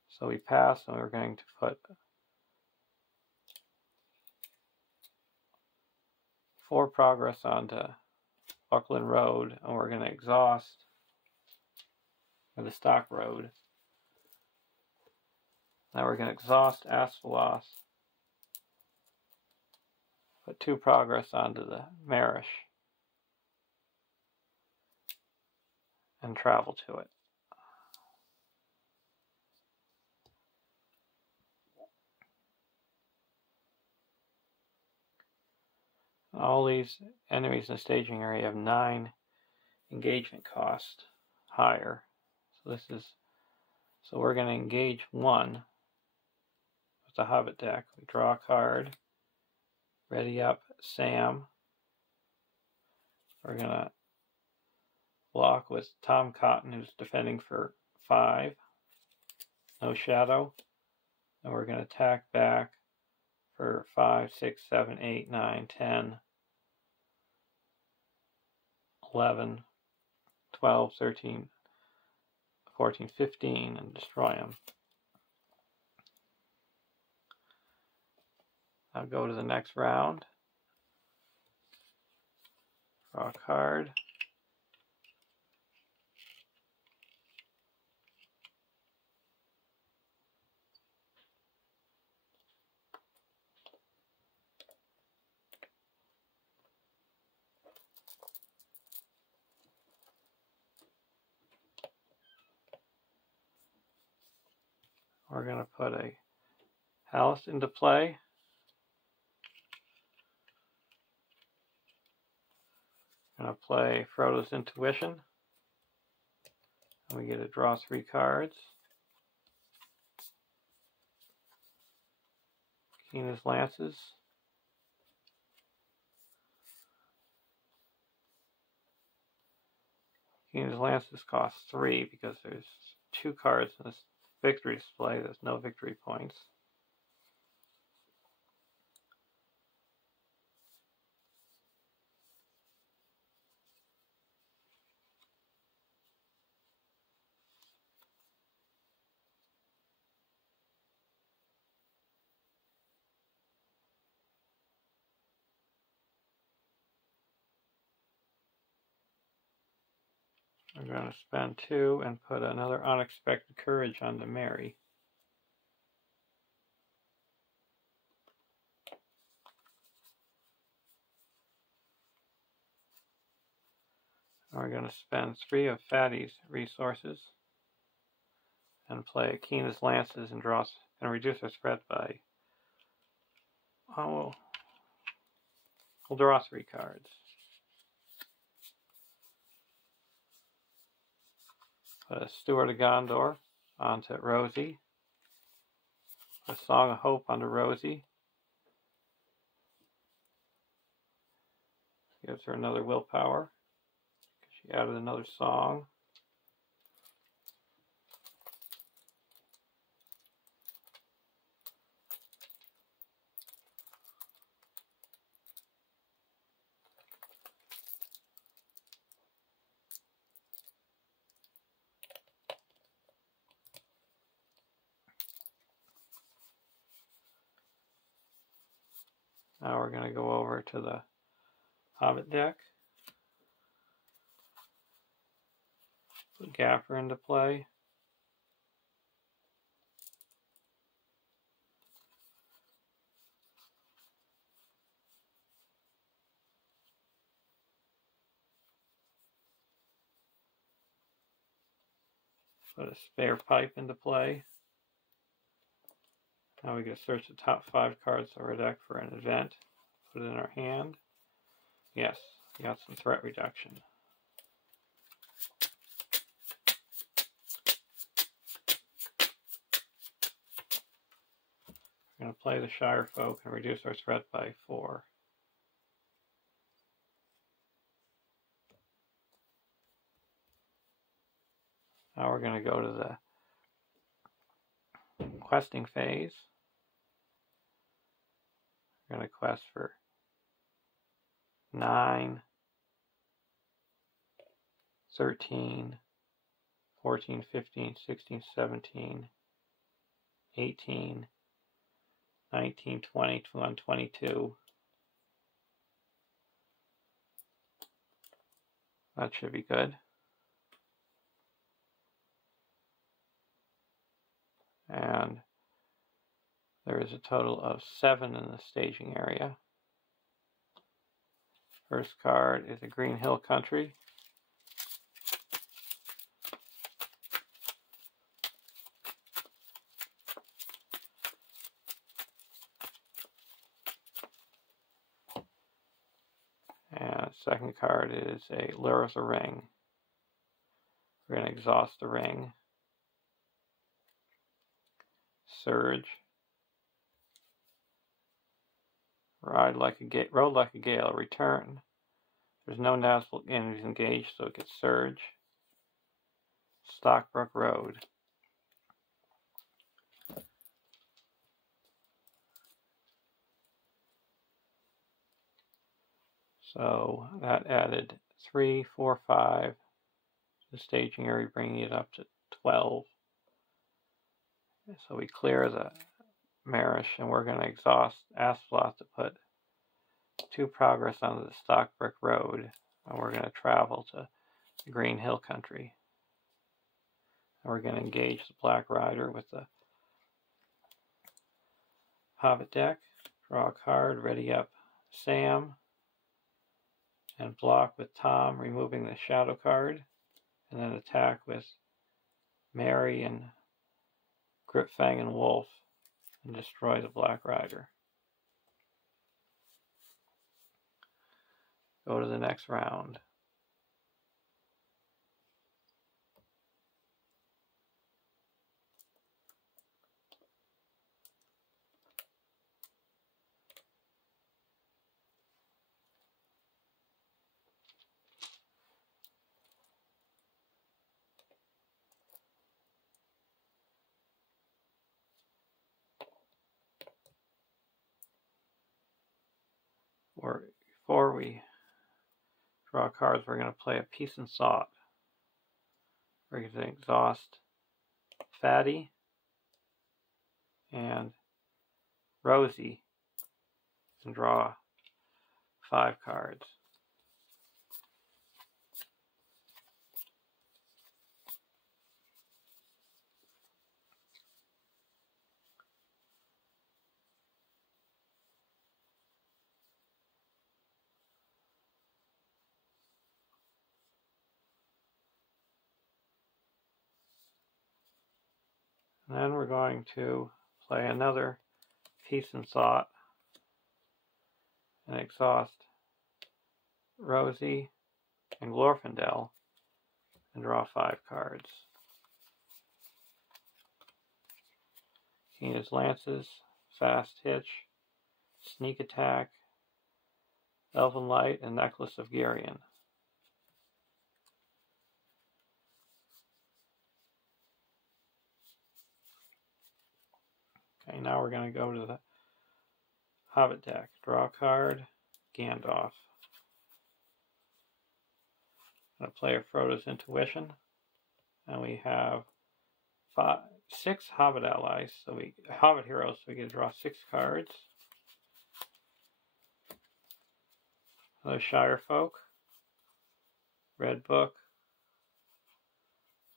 So we pass, and we're going to put 4 progress onto Buckland Road, and we're going to exhaust the stock road. Now we're going to exhaust Asphalos, put 2 progress onto the Marish, and travel to it. All these enemies in the staging area have 9 engagement cost higher. So we're going to engage 1 with the Hobbit deck. We draw a card. Ready up Sam. We're going to block with Tom Cotton, who's defending for 5. No shadow. And we're going to attack back for 5, 6, 7, 8, 9, 10, 11, 12, 13, 14, 15, and destroy them. I'll go to the next round. Draw a card. We're going to put a house into play. I'm going to play Frodo's Intuition. And we get to draw 3 cards. Keena's Lances. Keena's Lances cost 3 because there's 2 cards in this victory display. There's no victory points. We're going to spend 2 and put another Unexpected Courage onto Mary. We're going to spend 3 of Fatty's resources and play Keena's Lances and reduce our spread by. We'll draw 3 cards. Put a Steward of Gondor onto Rosie. A Song of Hope onto Rosie. Gives her another willpower. She added another song. Now we're going to go over to the Hobbit deck. Put Gaffer into play. Put a spare pipe into play. Now we can search the top 5 cards of our deck for an event. Put it in our hand. Yes, we got some threat reduction. We're going to play the Shire Folk and reduce our threat by 4. Now we're going to go to the questing phase. We're going to quest for 9, 13, 14, 15, 16, 17, 18, 19, 20, 21, 22. That should be good. And there is a total of 7 in the staging area. First card is a Green Hill Country. And second card is a Lure of the Ring. We're going to exhaust the ring. Surge. Rode like a gale. Return. There's no natural enemies engaged, so it gets Surge. Stockbrook Road. So that added 3, 4, 5 to the staging area, bringing it up to 12. So we clear the Marish, and we're going to exhaust Asphalot to put 2 progress onto the Stockbrook Road, and we're going to travel to the Green Hill Country. And we're going to engage the Black Rider with the Hobbit deck. Draw a card, ready up Sam, and block with Tom, removing the shadow card, and then attack with Mary and Gripfang and Wolf, and destroy the Black Rider. Go to the next round. Before we draw cards, we're going to play a Peace and Salt. We're going to exhaust Fatty and Rosie and draw 5 cards. And then we're going to play another Peace and Thought and exhaust Rosie and Glorfindel and draw 5 cards. Keena's Lances, Fast Hitch, Sneak Attack, Elven Light, and Necklace of Girion. Okay, now we're going to go to the Hobbit deck. Draw a card, Gandalf. I'm going to play a Frodo's Intuition. And we have 6 Hobbit allies, Hobbit heroes, so we can draw 6 cards. Another Shire Folk. Red Book.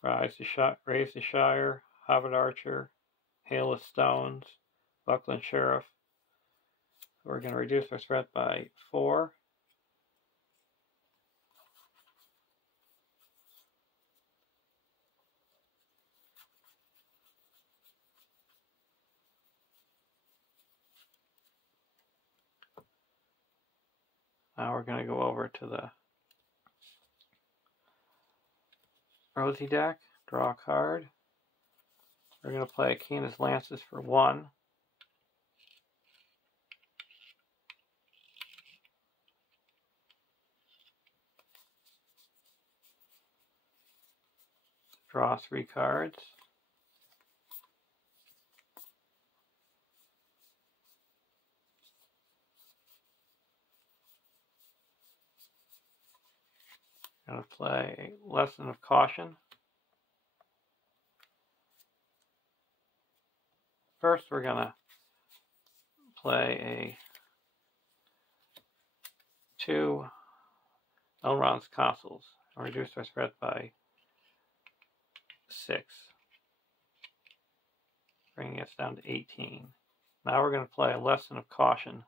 Raise the Shire. Hobbit Archer. Hail of Stones. Buckland Sheriff. We're going to reduce our threat by 4. Now we're going to go over to the Rosie deck, draw a card. We're going to play Keena's Lances for 1. Draw 3 cards. Going to play Lesson of Caution. First, we're going to play a 2 Elrond's Castles and reduce our threat by 6, bringing us down to 18. Now we're going to play a Lesson of Caution.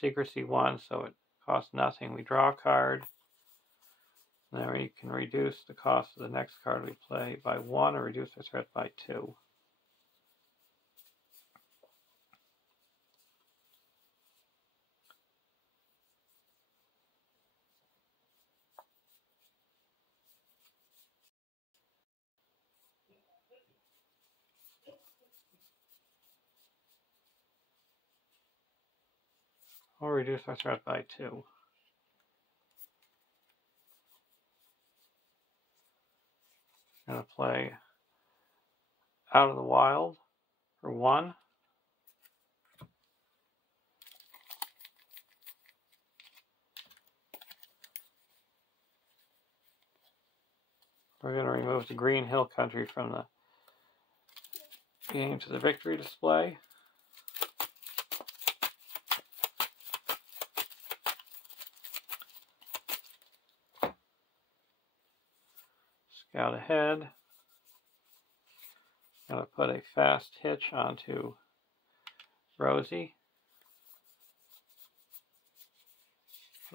Secrecy 1, so it costs nothing. We draw a card. Then we can reduce the cost of the next card we play by 1 or reduce our threat by 2. Or reduce our threat by 2. I'm going to play Out of the Wild for 1. We're going to remove the Green Hill Country from the game to the victory display. Scout ahead. Going to put a fast hitch onto Rosie.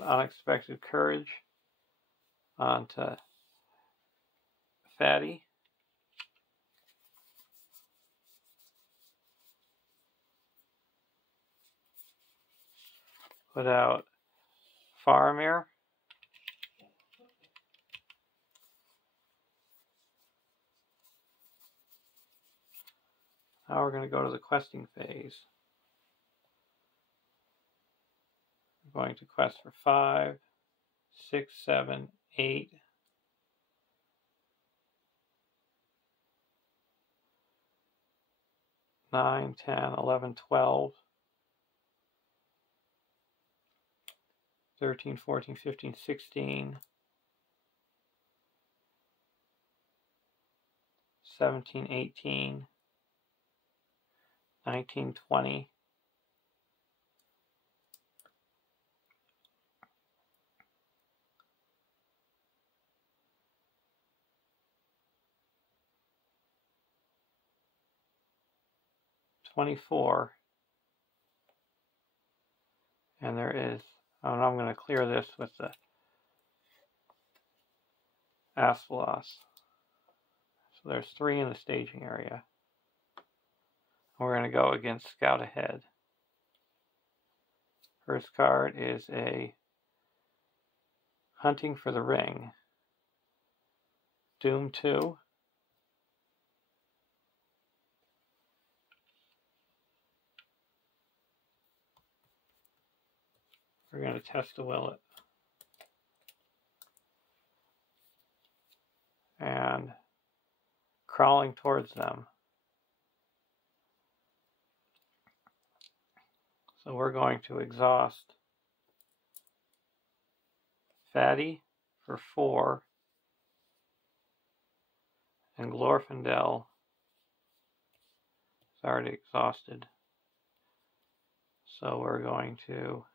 Unexpected Courage onto Fatty. Put out Faramir. Now we're going to go to the questing phase. We're going to quest for 5, 6, 7, 8. 9, 10, 11, 12, 13, 14, 15, 16, 17, 18, 19, 20, 24, and there is, and I'm going to clear this with the Asphalos. So there's 3 in the staging area. We're going to go against Scout Ahead. First card is a Hunting for the Ring. Doom 2. We're going to test the Willet. And Crawling Towards Them. So we're going to exhaust Fatty for 4 and Glorfindel is already exhausted. So we're going to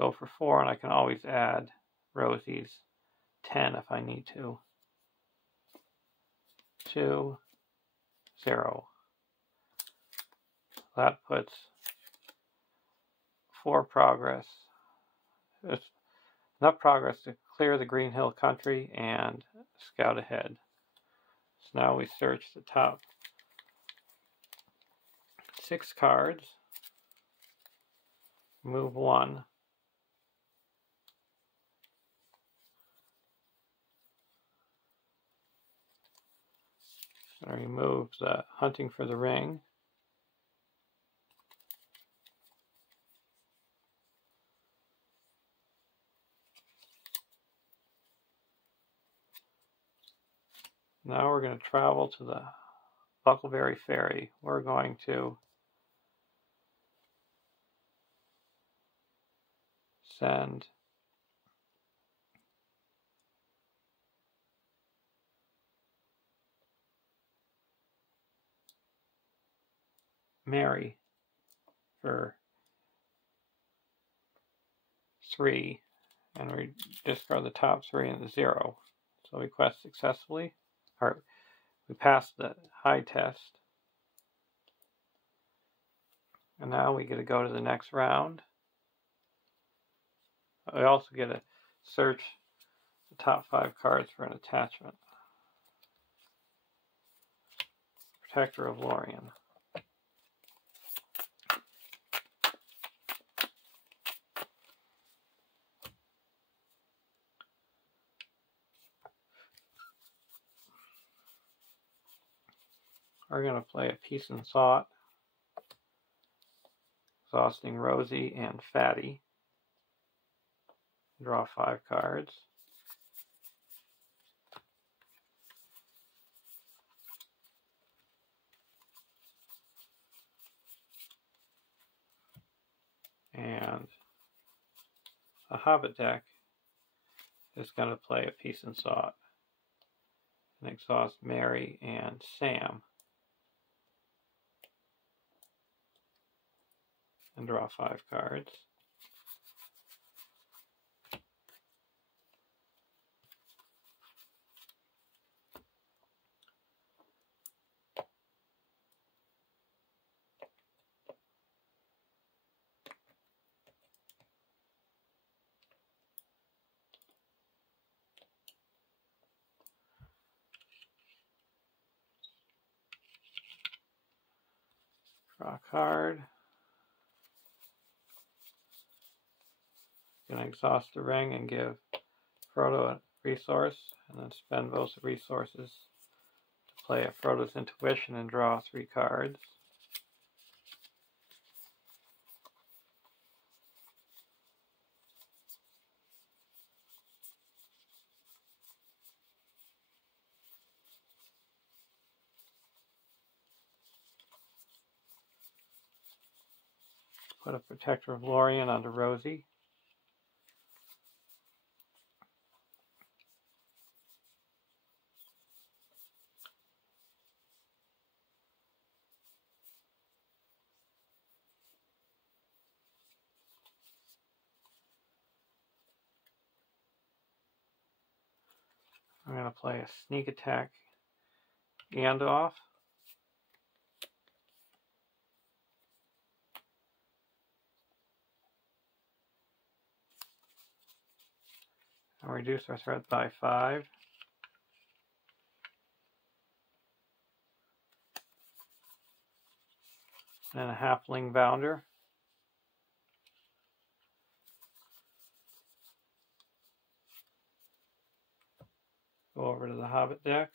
go for 4, and I can always add Rosie's 10 if I need to. 2, 0. That puts 4 progress. It's enough progress to clear the Green Hill country and scout ahead. So now we search the top 6 cards, move 1. So remove the Hunting for the Ring. Now we're going to travel to the Buckleberry Ferry. We're going to send Mary for 3, and we discard the top 3 and the 0. So we quest successfully, or we passed the high test. And now we get to go to the next round. We also get to search the top 5 cards for an attachment. Protector of Lorien. We're going to play a Peace and Thought, Exhausting Rosie and Fatty. Draw 5 cards. And the Hobbit deck is going to play a Peace and Thought and exhaust Mary and Sam. And draw 5 cards. Draw a card. Going to exhaust the ring and give Frodo a resource, and then spend both the resources to play a Frodo's Intuition and draw 3 cards. Put a Protector of Lorien onto Rosie. I'm going to play a Sneak Attack Gandalf. And reduce our threat by 5. And a Halfling Bounder. Go over to the Hobbit deck.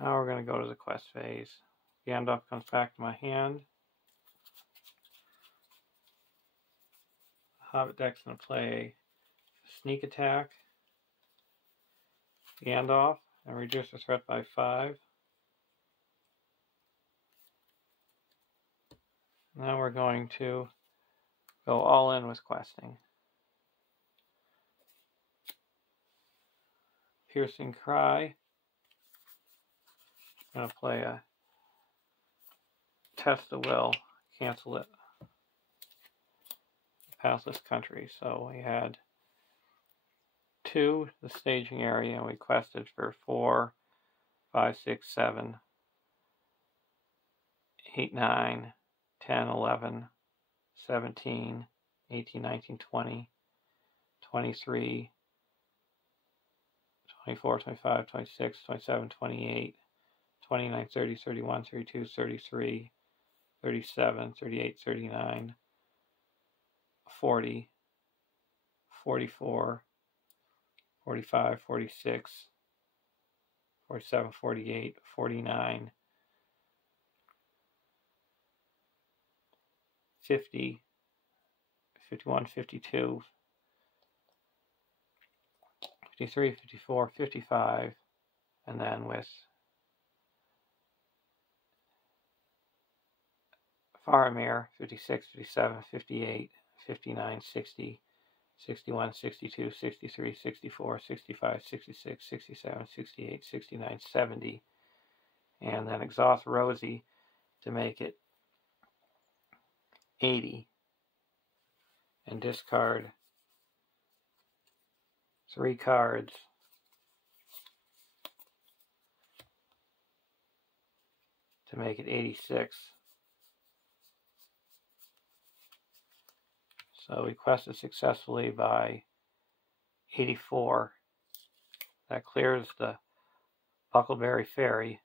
Now we're going to go to the quest phase. Gandalf comes back to my hand. The Hobbit deck's going to play Sneak Attack Gandalf and reduce the threat by 5. Now we're going to go all in with questing. Piercing Cry. I'm going to play a Test the Will, cancel it. Pathless Country. So we had 2, the staging area, and we quested for 4, 5, 6, 7, 8, 9, 10, 11, 17, 18, 19, 20, 23, 24, 25, 26, 27, 28, 29, 30, 31, 32, 33, 37, 38, 39, 40, 44, 45, 46, 47, 48, 49, 50, 51, 52, 53, 54, 55, and then with Faramir, 56, 57, 58, 59, 60, 61, 62, 63, 64, 65, 66, 67, 68, 69, 70, and then exhaust Rosie to make it 80, and discard 3 cards to make it 86. So we quested successfully by 84. That clears the Buckleberry Ferry.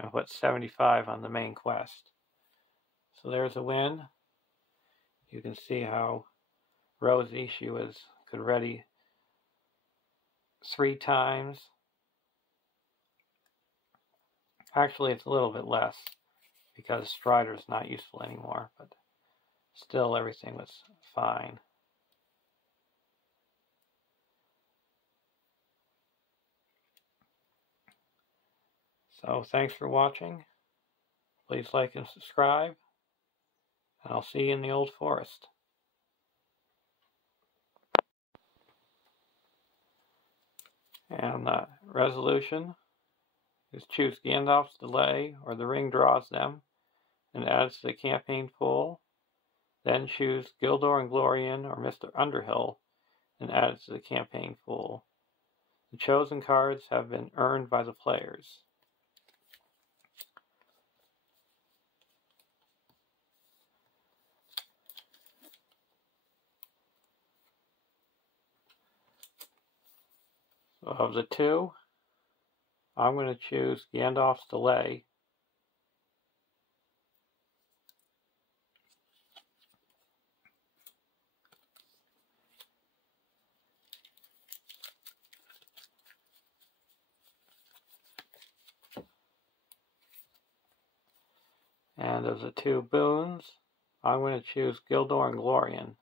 And put 75 on the main quest. So there's a win. You can see how Rosie, she could ready 3 times. Actually, it's a little bit less because Strider's not useful anymore, but still everything was fine. So thanks for watching. Please like and subscribe, and I'll see you in the Old Forest. And the resolution is choose Gandalf's Delay or the Ring Draws Them and adds to the campaign pool. Then choose Gildor and Glorian or Mr. Underhill and add it to the campaign pool. The chosen cards have been earned by the players. So of the 2, I'm going to choose Gandalf's Delay. And of the 2 boons, I'm going to choose Gildor and Glorian.